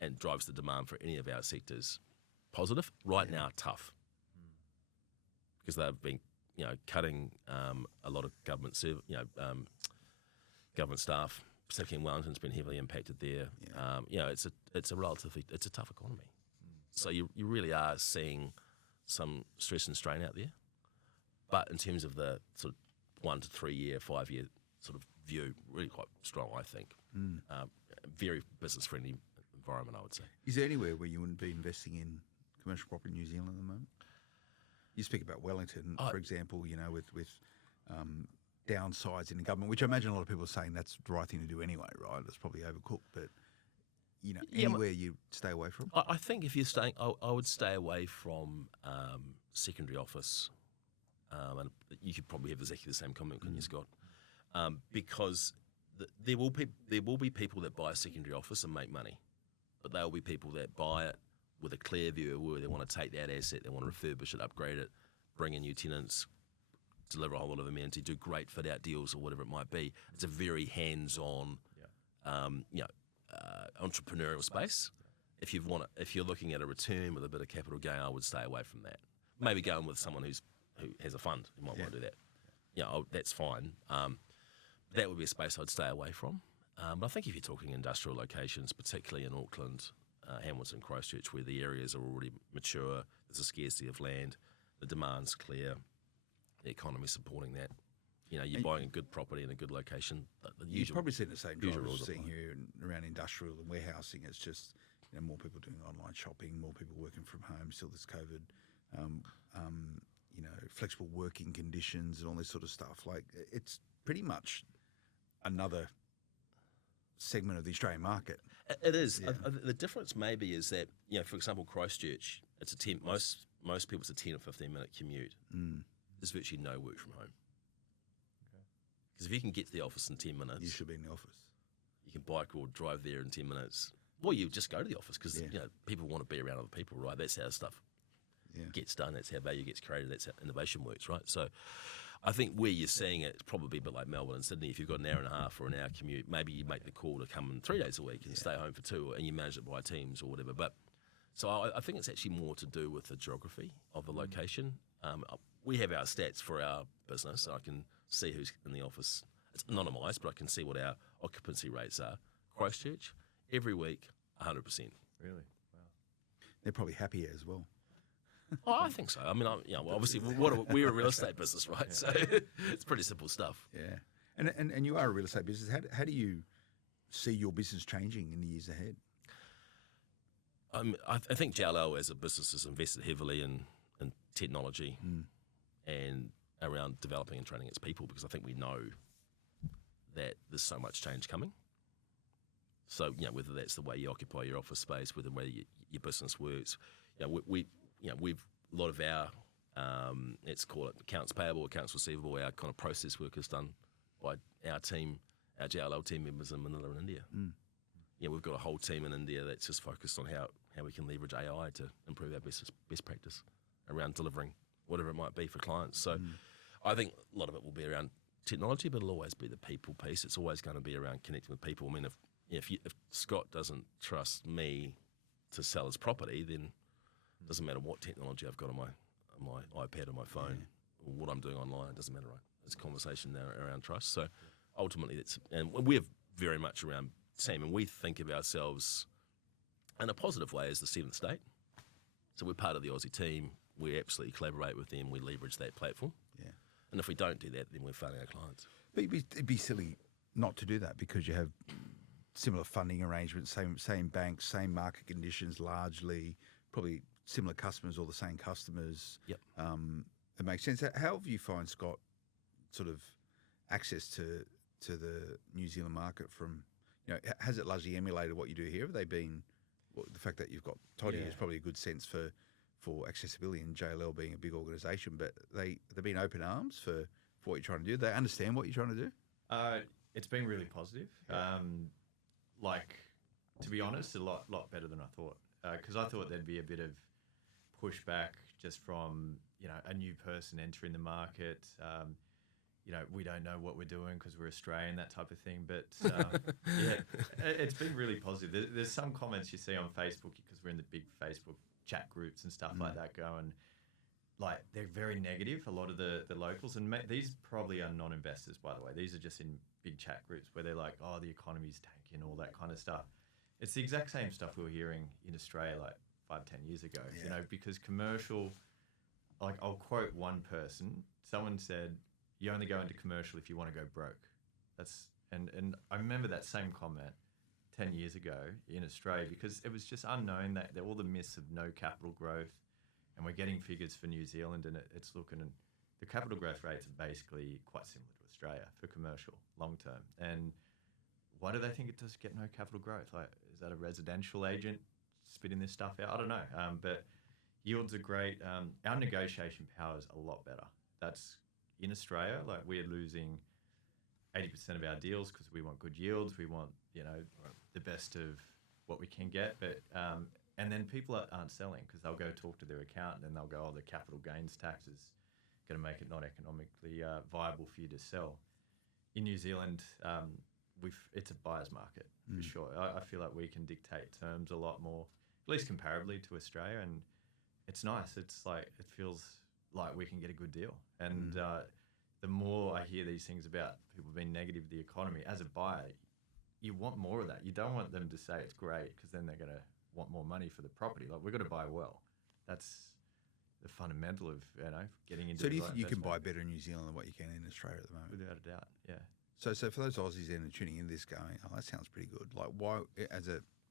and drives the demand for any of our sectors, positive. Right now, tough, because they've been cutting a lot of government government staff, particularly in Wellington's been heavily impacted there. It's a tough economy. So you really are seeing some stress and strain out there. But in terms of the sort of 1 to 3 year, 5 year sort of view, really quite strong, I think. Very business friendly environment, I would say. Is there anywhere where you wouldn't be investing in commercial property in New Zealand at the moment? You speak about Wellington, for example, with downsizing the government, which I imagine a lot of people are saying that's the right thing to do anyway, right? It's probably overcooked, but anywhere you stay away from? I think if you're staying, I would stay away from secondary office, and you could probably have exactly the same comment, couldn't you, Scott? Because there will be people that buy a secondary office and make money, but there will be people that buy it with a clear view of where they want to take that asset, they want to refurbish it, upgrade it, bring in new tenants, deliver a whole lot of amenity, do great fit-out deals or whatever it might be. It's a very hands-on, entrepreneurial space. If you're looking at a return with a bit of capital gain, I would stay away from that. Maybe go in with someone who has a fund who might want to do that. That's fine. That would be a space I'd stay away from. But I think if you're talking industrial locations, particularly in Auckland, Hamilton, Christchurch, where the areas are already mature, there's a scarcity of land, the demand's clear, the economy's supporting that. You're buying a good property in a good location. You've probably seen the same usual drivers rules sitting here around industrial and warehousing. It's just more people doing online shopping, more people working from home, still this COVID, flexible working conditions and all this sort of stuff. Like, it's pretty much another segment of the Australian market. It is. Yeah. The difference maybe is that, for example, Christchurch, it's most people it's a 10 or 15 minute commute. There's virtually no work from home. Because if you can get to the office in 10 minutes, You should be in the office. you can bike or drive there in 10 minutes. Or you just go to the office because people want to be around other people, right? That's how stuff gets done. That's how value gets created. That's how innovation works, right? So I think where you're seeing it, it's probably a bit like Melbourne and Sydney. If you've got an hour and a half or an hour commute, maybe you make the call to come in 3 days a week and stay home for 2, and you manage it by teams or whatever. But so I think it's actually more to do with the geography of the location. We have our stats for our business, so I can see who's in the office. It's anonymised, but I can see what our occupancy rates are. Christchurch, every week, 100%. Really? Wow. They're probably happier as well. I think so. I mean, obviously, we're a real estate business, right? So it's pretty simple stuff. Yeah. And you are a real estate business. How do you see your business changing in the years ahead? I think JLL as a business has invested heavily in technology and around developing and training its people, because I think we know that there's so much change coming. So, whether that's the way you occupy your office space, whether the way your business works, we've a lot of our, let's call it accounts payable, accounts receivable, our kind of process work is done by our team, our JLL team members in Manila and India. We've got a whole team in India that's just focused on how we can leverage AI to improve our best practice around delivering whatever it might be for clients. So I think a lot of it will be around technology, but it'll always be the people piece. It's always going to be around connecting with people. I mean, if Scott doesn't trust me to sell his property, then it doesn't matter what technology I've got on my iPad or my phone or what I'm doing online. It doesn't matter, right? It's a conversation now around trust. So ultimately, and we're very much around team, and we think of ourselves in a positive way as the seventh state. So we're part of the Aussie team. We absolutely collaborate with them. We leverage that platform. Yeah. And if we don't do that, then we're failing our clients. But it'd be silly not to do that, because you have similar funding arrangements, same banks, same market conditions, largely probably similar customers or the same customers. Yep. It makes sense. How have you find, Scott, sort of access to the New Zealand market from, has it largely emulated what you do here? Have they been, the fact that you've got Toddy is probably a good sense for accessibility, and JLL being a big organisation, but they've been open arms for what you're trying to do. They understand what you're trying to do? It's been really positive. To be honest, a lot better than I thought. Because I thought there'd be a bit of pushback just from, a new person entering the market. We don't know what we're doing because we're Australian, that type of thing. But it's been really positive. There's some comments you see on Facebook, because we're in the big Facebook chat groups and stuff like that, going, they're very negative, a lot of the locals. And these probably are non-investors, by the way. These are just in big chat groups where they're like, oh, the economy's tanking, all that kind of stuff. It's the exact same stuff we were hearing in Australia 5-10 years ago, because commercial, I'll quote one person, someone said, you only go into commercial if you want to go broke. And I remember that same comment 10 years ago in Australia, because it was just unknown that all the myths of no capital growth, and we're getting figures for New Zealand, and it's looking, and the capital growth rates are basically quite similar to Australia for commercial long term. And why do they think it does get no capital growth? Is that a residential agent spitting this stuff out? I don't know. But yields are great. Our negotiation power is a lot better. That's in Australia. We're losing 80% of our deals because we want good yields. We want, the best of what we can get. But and then people aren't selling because they'll go talk to their accountant and they'll go, oh, the capital gains tax is going to make it not economically viable for you to sell. In New Zealand, it's a buyer's market for sure. I feel like we can dictate terms a lot more, at least comparably to Australia, and it's nice. It's it feels like we can get a good deal. And the more I hear these things about people being negative to the economy, as a buyer, you want more of that. You don't want them to say it's great, because then they're going to want more money for the property. We've got to buy well. That's the fundamental of getting into. So do you think you can buy better in New Zealand than what you can in Australia at the moment? Without a doubt, yeah. So for those Aussies in and tuning in this going, oh, that sounds pretty good. Why,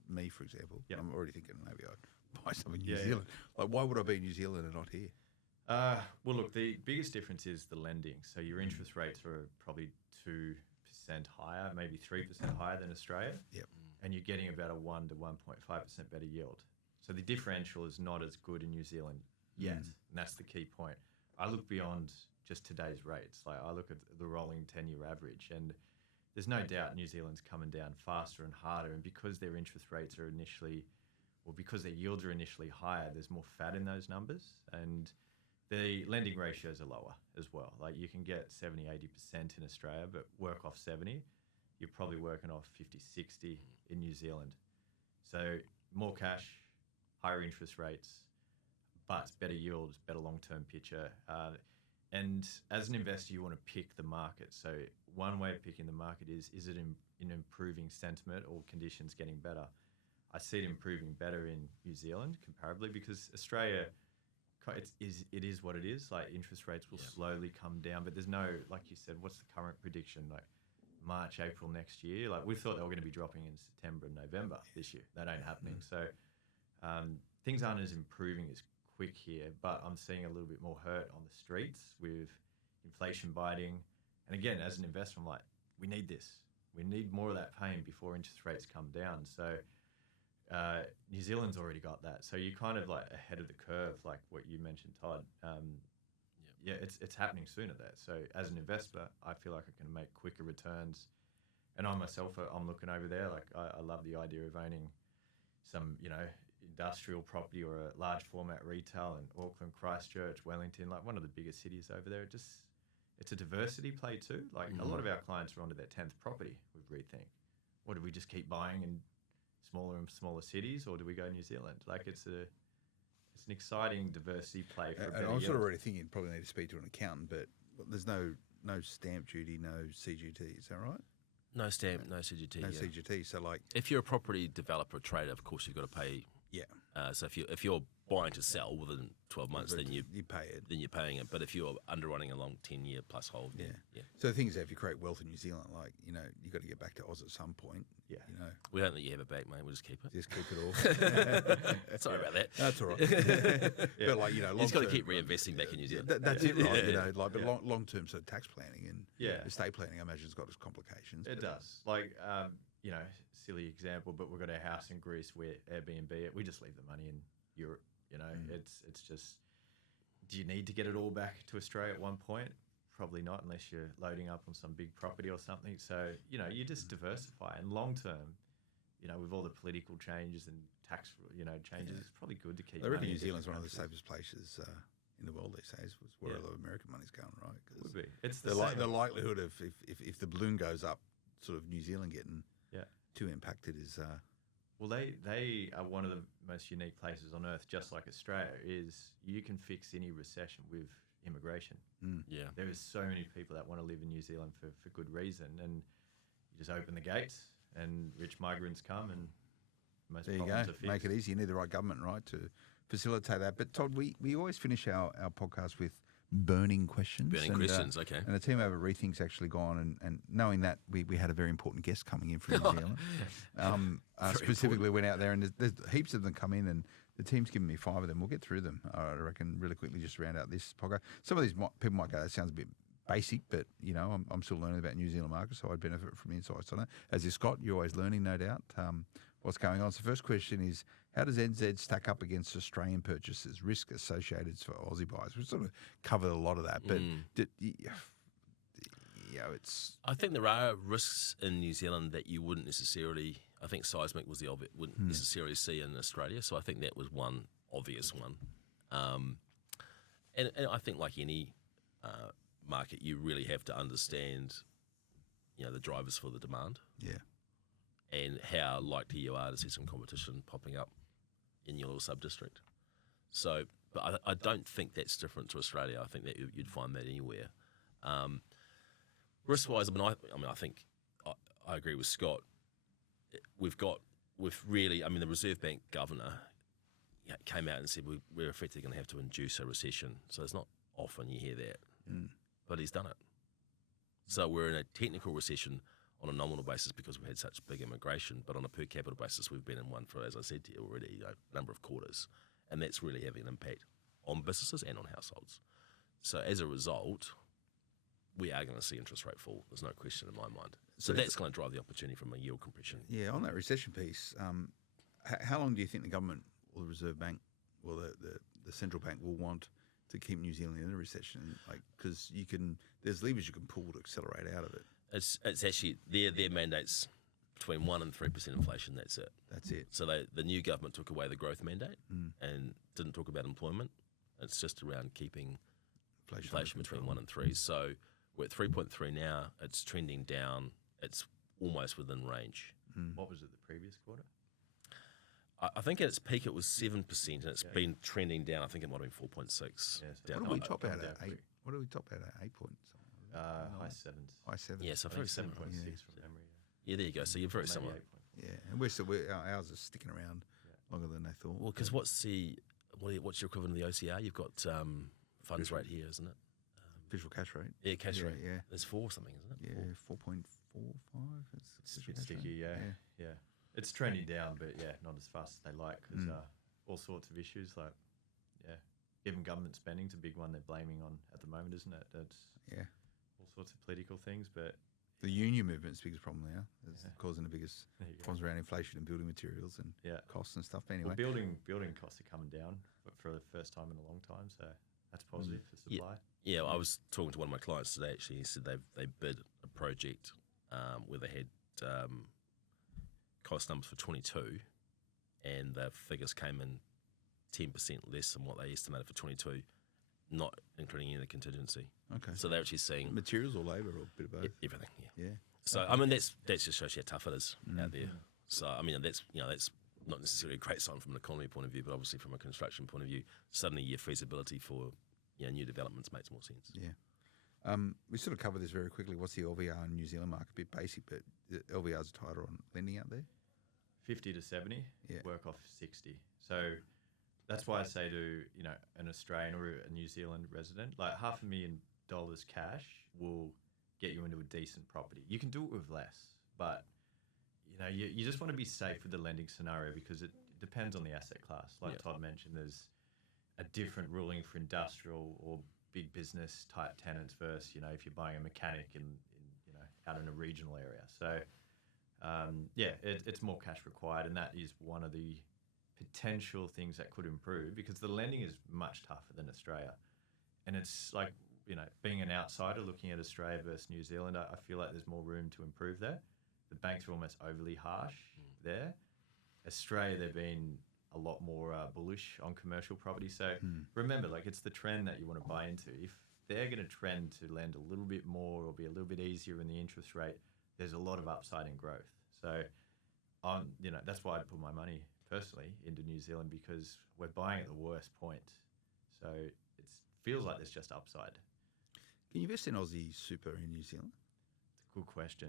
me, for example, I'm already thinking maybe I'd buy something in New Zealand. Why would I be in New Zealand and not here? Well, look, the biggest difference is the lending. So your interest rates are probably 2% higher, maybe 3% higher than Australia. Yep. And you're getting about a 1 to 1.5% better yield. So the differential is not as good in New Zealand yet. And that's the key point. I look beyond just today's rates. I look at the rolling 10-year average, and there's no doubt New Zealand's coming down faster and harder. And because their interest rates are because their yields are initially higher, there's more fat in those numbers. And the lending ratios are lower as well. You can get 70, 80% in Australia, but work off 70. You're probably working off 50, 60 in New Zealand. So more cash, higher interest rates, but better yields, better long-term picture. And as an investor, you want to pick the market. So one way of picking the market is it in improving sentiment or conditions getting better? I see it improving better in New Zealand comparably, because Australia, it is what it is. Interest rates will slowly come down, but there's no, like you said, what's the current prediction? March, April next year. We thought they were going to be dropping in September and November this year. That ain't happening. So things aren't as improving as quick here, but I'm seeing a little bit more hurt on the streets with inflation biting. And again, as an investor, I'm like, we need this. We need more of that pain before interest rates come down. So New Zealand's already got that. So you're kind of like ahead of the curve, like what you mentioned, Todd. Yeah, it's happening sooner there. So as an investor, I feel like I can make quicker returns. And I myself, I'm looking over there. Like I love the idea of owning some, industrial property or a large format retail in Auckland, Christchurch, Wellington, like one of the biggest cities over there. It's a diversity play too. Like a lot of our clients are onto their 10th property with Rethink. What, do we just keep buying in smaller and smaller cities, or do we go New Zealand? Like it's an exciting diversity play for a better And I'm sort of yield. already thinking you probably need to speak to an accountant, but there's no stamp duty, no CGT. Is that right? No stamp, no CGT. No yeah. CGT. So like, If you're a property developer or trader, of course you've got to pay. yeah, So if you're buying to sell within 12 months, then you pay it. you're paying it. But if you're underwriting a long 10-year plus hold, then, yeah. So the thing is, if you create wealth in New Zealand, like you've got to get back to Oz at some point. Yeah. We don't let you have it back, mate. We'll just keep it. Just keep it all. Sorry about that. That's all right. But like You've just got to keep reinvesting back in New Zealand. That's it, right? But Yeah. long term sort of tax planning and estate planning, I imagine, has got its complications. It does. Like, silly example, but we've got a house in Greece where Airbnb it. We just leave the money in Europe. It's just, do you need to get it all back to Australia at one point? Probably not, unless you're loading up on some big property or something. So, you just diversify. And long term, with all the political changes and tax, changes, it's probably good to keep I reckon money in New Zealand's one different of the countries. safest places in the world these days. Was where a lot of American money's going, right? 'Cause Would be. It's the the same. likelihood of if the balloon goes up, sort of New Zealand getting Yeah. too impacted is. Well, they are one of the most unique places on earth, just like Australia, is you can fix any recession with immigration. Yeah. There is so many people that want to live in New Zealand for good reason, and you just open the gates and rich migrants come and most There you go. problems are fixed. Make it easy. You need the right government, right, to facilitate that. But Todd, we always finish our podcast with burning questions. Burning questions, okay. And the team over at Rethink's actually gone and knowing that we had a very important guest coming in from New Zealand. Specifically went out there and there's heaps of them come in and the team's given me 5 of them. We'll get through them, I reckon, really quickly just to round out this podcast. Some of these people might go, that sounds a bit basic, but, I'm still learning about New Zealand market, so I'd benefit from insights on it. As is Scott, you're always learning, no doubt, what's going on. So the first question is, how does NZ stack up against Australian purchases, risk associated for Aussie buyers? We've sort of covered a lot of that, but it's... I think there are risks in New Zealand that you wouldn't necessarily. I think seismic was the obvious, wouldn't necessarily see in Australia. So I think that was one obvious one. And I think like any market, you really have to understand, the drivers for the demand. Yeah. And how likely you are to see some competition popping up in your little sub-district. So, but I don't think that's different to Australia. I think that you'd find that anywhere. Risk-wise, I think I agree with Scott. The Reserve Bank governor came out and said we're effectively going to have to induce a recession. So it's not often you hear that, but he's done it. So we're in a technical recession on a nominal basis because we've had such big immigration, but on a per capita basis, we've been in one for, as I said to you already, a number of quarters, and that's really having an impact on businesses and on households. So as a result, we are going to see interest rate fall. There's no question in my mind. So that's going to drive the opportunity from a yield compression. Yeah, on that recession piece, how long do you think the government or the Reserve Bank or the central bank will want to keep New Zealand in a recession? Like, because there's levers you can pull to accelerate out of it. It's actually their mandate's between 1% and 3% inflation. That's it. That's it. So the new government took away the growth mandate and didn't talk about employment. It's just around keeping inflation between 1 and 3. So we're at 3.3 now. It's trending down. It's almost within range. What was it the previous quarter? I think at its peak it was 7%, and it's been trending down. I think it might have been 4.6. Yes. down. What do we top come out down at? quick. 8? What do we top out at? 8 points. High sevens. High 7. Yeah, so I very think similar. 7.6 Yeah. from memory. Yeah, there you go. So you're very Maybe similar. 8 points. Yeah, and ours are sticking around longer than they thought. Well, because what's your equivalent of the OCR? You've got funds rate here, isn't it? Official cash rate. Yeah, cash rate. Yeah, There's 4 something, isn't it? yeah, 4.45. It's a bit sticky, yeah. It's trending down, but not as fast as they like because all sorts of issues like, even government spending's a big one they're blaming on at the moment, isn't it? It's Yeah. all sorts of political things, but The union movement's the biggest problem now. It's Yeah. causing the biggest there you go. problems around inflation and building materials and Yeah. costs and stuff. But Well, anyway, building costs are coming down for the first time in a long time, so that's positive for supply. Yeah, I was talking to one of my clients today. Actually, he said they bid a project where they had cost numbers for 22, and the figures came in 10% less than what they estimated for 22, not including any of the contingency. okay. So they're actually seeing Materials or labour or a bit of both? everything. Yeah. Yeah. So I mean, that just shows you how tough it is out there. So I mean, that's not necessarily a great sign from an economy point of view, but obviously from a construction point of view, suddenly your feasibility for new developments makes more sense. Yeah. We sort of covered this very quickly. What's the LVR in New Zealand market? A bit basic, but the LVRs are tighter on lending out there. 50 to 70, Yeah. work off 60. So that's why I say to an Australian or a New Zealand resident, like $500,000 cash will get you into a decent property. You can do it with less, but you just want to be safe with the lending scenario because it depends on the asset class. Like Todd mentioned, there's a different ruling for industrial or big business type tenants versus if you're buying a mechanic in out in a regional area. So it's more cash required, and that is one of the potential things that could improve because the lending is much tougher than Australia. And it's like, being an outsider looking at Australia versus New Zealand, I feel like there's more room to improve there. The banks are almost overly harsh there. Australia, they've been a lot more bullish on commercial property. So remember, it's the trend that you want to buy into. If they're going to trend to lend a little bit more or be a little bit easier in the interest rate, there's a lot of upside in growth. So, that's why I'd put my money personally into New Zealand because we're buying at the worst point. So it feels like there's just upside. Can you invest in Aussie super in New Zealand? It's a good question.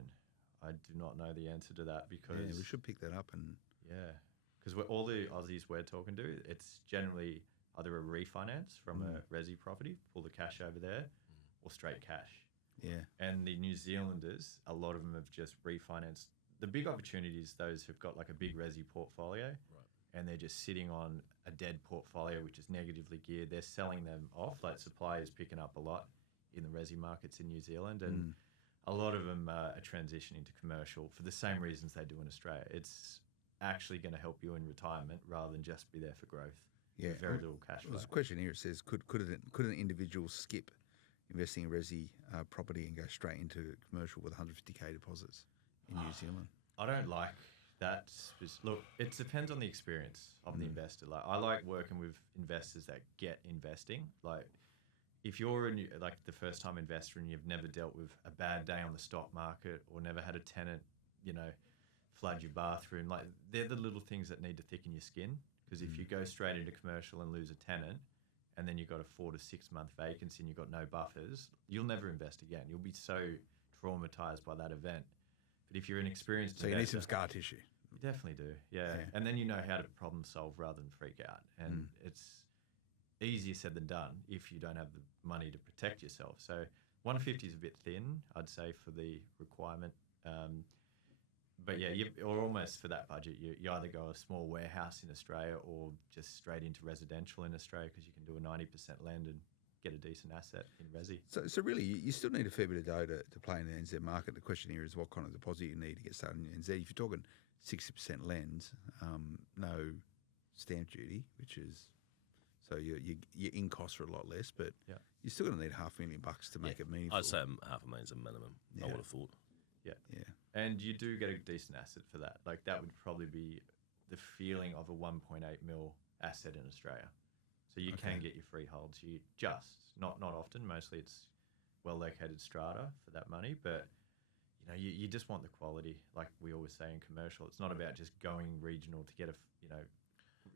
I do not know the answer to that because Yeah, we should pick that up. And because all the Aussies we're talking to, it's generally either a refinance from a resi property, pull the cash over there, or straight cash. yeah, And the New Zealanders, a lot of them have just refinanced. The big opportunity is those who've got like a big resi portfolio and they're just sitting on a dead portfolio, which is negatively geared. They're selling them off. Like supply is picking up a lot in the resi markets in New Zealand. And a lot of them are transitioning to commercial for the same reasons they do in Australia. It's actually going to help you in retirement rather than just be there for growth. yeah. Very little cash flow. There's a question here. It says, could an individual skip investing in resi property and go straight into commercial with 150k deposits in New Zealand? I don't like that. Look, it depends on the experience of the investor. Like I like working with investors that get investing. Like if you're the first time investor and you've never dealt with a bad day on the stock market or never had a tenant, flood your bathroom, like they're the little things that need to thicken your skin. Because if you go straight into commercial and lose a tenant, and then you've got a 4 to 6 month vacancy and you've got no buffers, you'll never invest again. You'll be so traumatized by that event. But if you're an experienced So you need some scar tissue. you definitely do, yeah. And then you know how to problem solve rather than freak out. And it's easier said than done if you don't have the money to protect yourself. So 150 is a bit thin, I'd say, for the requirement. But yeah, or almost for that budget, you either go a small warehouse in Australia or just straight into residential in Australia because you can do a 90% lend and get a decent asset in resi. So really, you still need a fair bit of dough to play in the NZ market. The question here is what kind of deposit you need to get started in NZ. If you're talking 60% lend, no stamp duty, which is so your in costs are a lot less, but you're still going to need $500,000 to make it meaningful. I'd say $500,000 is a minimum. I would have thought. Yeah. Yeah. And you do get a decent asset for that. Like that would probably be the feeling of a 1.8 mil asset in Australia. So you can get your freeholds. You not often. Mostly it's well located strata for that money, but you just want the quality. Like we always say in commercial, it's not about just going regional to get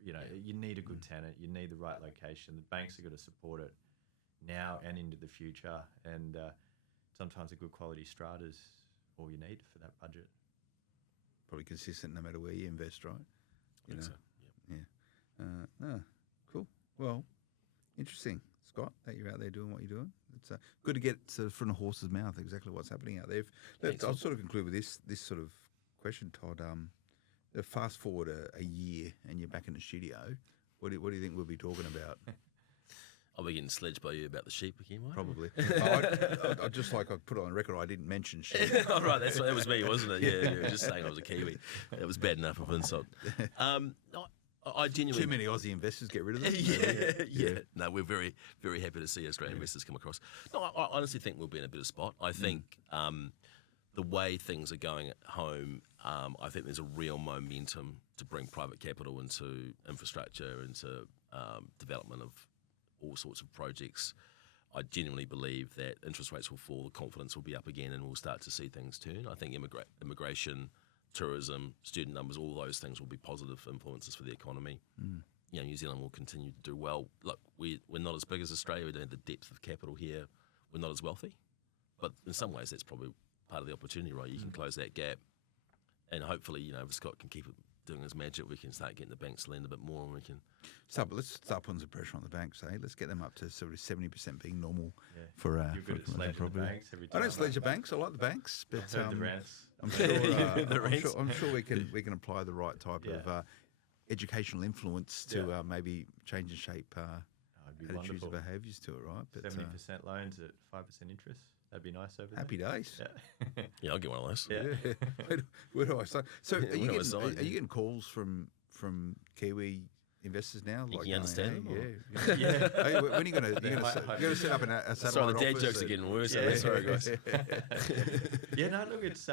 you need a good tenant. You need the right location. The banks are going to support it now and into the future. And sometimes a good quality strata is all you need for that budget. Probably consistent no matter where you invest, right? I think so. Yeah. Cool. Well, interesting, Scott, that you're out there doing what you're doing. It's good to get sort of from the horse's mouth exactly what's happening out there. I'll sort of conclude with this sort of question, Todd. Fast forward a year and you're back in the studio. What do you think we'll be talking about? I'll be getting sledged by you about the sheep again, mate. Probably. I'd just like I put it on the record, I didn't mention sheep. Oh, right, that was me, wasn't it? Yeah, you were just saying I was a Kiwi. That was bad enough of insult. I genuinely... Too many Aussie investors, get rid of them. Yeah. No, we're very, very happy to see Australian investors come across. No, I honestly think we'll be in a better spot. I think the way things are going at home, I think there's a real momentum to bring private capital into infrastructure, into development of all sorts of projects. I genuinely believe that interest rates will fall, the confidence will be up again, and we'll start to see things turn. I think immigration, tourism, student numbers, all those things will be positive influences for the economy. You know, New Zealand will continue to do well. Look, we're not as big as Australia. We don't have the depth of capital here. We're not as wealthy. But in some ways, that's probably part of the opportunity, right? You can close that gap. And hopefully, you know, if Scott can keep it doing his magic, we can start getting the banks to lend a bit more, and we can... So let's start putting some pressure on the banks, eh? Let's get them up to sort of 70% being normal for You're good at sledging the banks every time. I don't sledge the banks. I like the banks, but I've heard the rants. I'm sure we can apply the right type of educational influence to maybe change and shape attitudes and behaviours to it, right? But 70% loans at 5% interest. That'd be nice over there. Happy days. Yeah, I'll get one of those. Yeah. Where do I sign? So are you getting calls from Kiwi investors now? Can you understand them? Yeah. Hey, when are you going to set up a satellite Sorry, the dad office? jokes are getting worse. Sorry, guys. Yeah, no, look, it's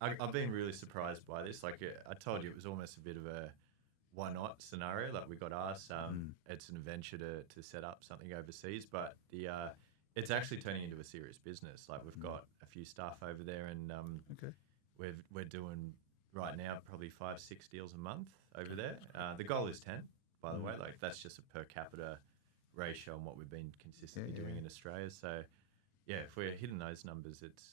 I've been really surprised by this. Like I told you, it was almost a bit of a why not scenario. Like we got asked, it's an adventure to set up something overseas, but it's actually turning into a serious business. Like we've got a few staff over there, and we're doing right now probably 5-6 deals a month over there. The goal is 10, by the way. Like that's just a per capita ratio on what we've been consistently doing in Australia. So yeah, if we're hitting those numbers, it's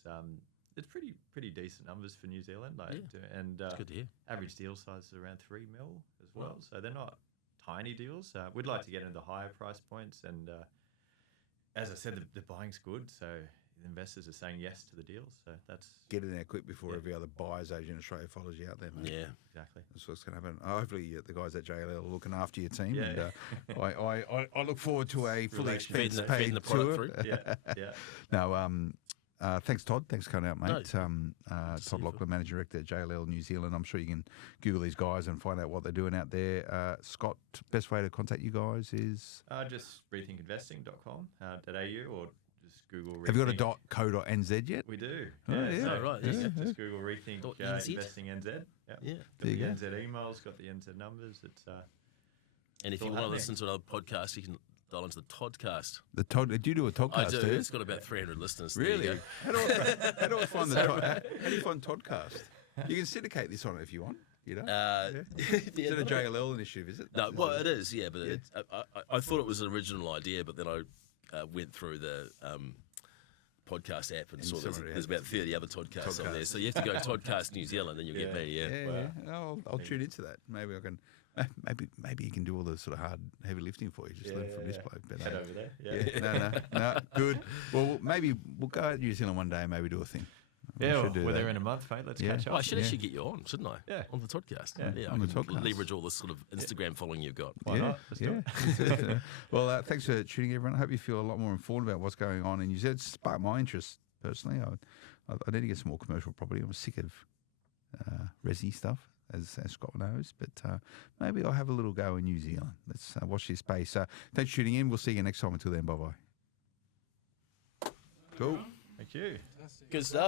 pretty decent numbers for New Zealand. Like, and it's good to hear. Average deal size is around 3 mil as well. So they're not tiny deals. We'd like to get into the higher price points, and as I said, the buying's good, so the investors are saying yes to the deals. So that's... Get in there quick before every other buyer's agent in Australia follows you out there, mate. Yeah, exactly. That's what's going to happen. Hopefully the guys at JLL are looking after your team. Yeah. And I look forward to a fully expense feeding the product tour. through. Yeah. No, thanks, Todd. Thanks for coming out, mate. No, Todd Lauchlan, Managing Director at JLL New Zealand. I'm sure you can Google these guys and find out what they're doing out there. Scott, best way to contact you guys is? Just rethinkinvesting.com.au or just Google Rethink. Have you got a .co.nz yet? We do. Oh, yeah. So right. Just Google Rethink .nz? Investing NZ. Yeah. Got the NZ emails, got the NZ numbers. It's and if you want to listen to another podcast, you can dial into the Toddcast. The Todd, do you do a Toddcast? I do. Too? It's got about 300 listeners. Really? How do I find how do you find Toddcast? You can syndicate this on it if you want. You know, is it a JLL initiative? Is it? No, well, it is. Yeah, but I thought it was an original idea, but then I went through the podcast app and saw there's about 30 other podcasts on there. So you have to go Toddcast New Zealand, and you'll get me. Yeah. I'll tune into that. Maybe I can. Maybe you can do all the sort of heavy lifting for you. Just learn from this bloke. But, head over there. No, good. Well, maybe we'll go out to New Zealand one day and maybe do a thing. We're there in a month, mate. Let's catch up. I should actually get you on, shouldn't I? Yeah. On the podcast. Yeah, I on the can podcast. leverage all this sort of Instagram following you've got. Why not? Let's do it. Well, thanks for tuning in, everyone. I hope you feel a lot more informed about what's going on in New Zealand. It's sparked my interest personally. I need to get some more commercial property. I'm sick of resi stuff, as Scott knows, but maybe I'll have a little go in New Zealand. Let's watch this space. Thanks for tuning in. We'll see you next time. Until then, bye-bye. Cool. Thank you. Good stuff.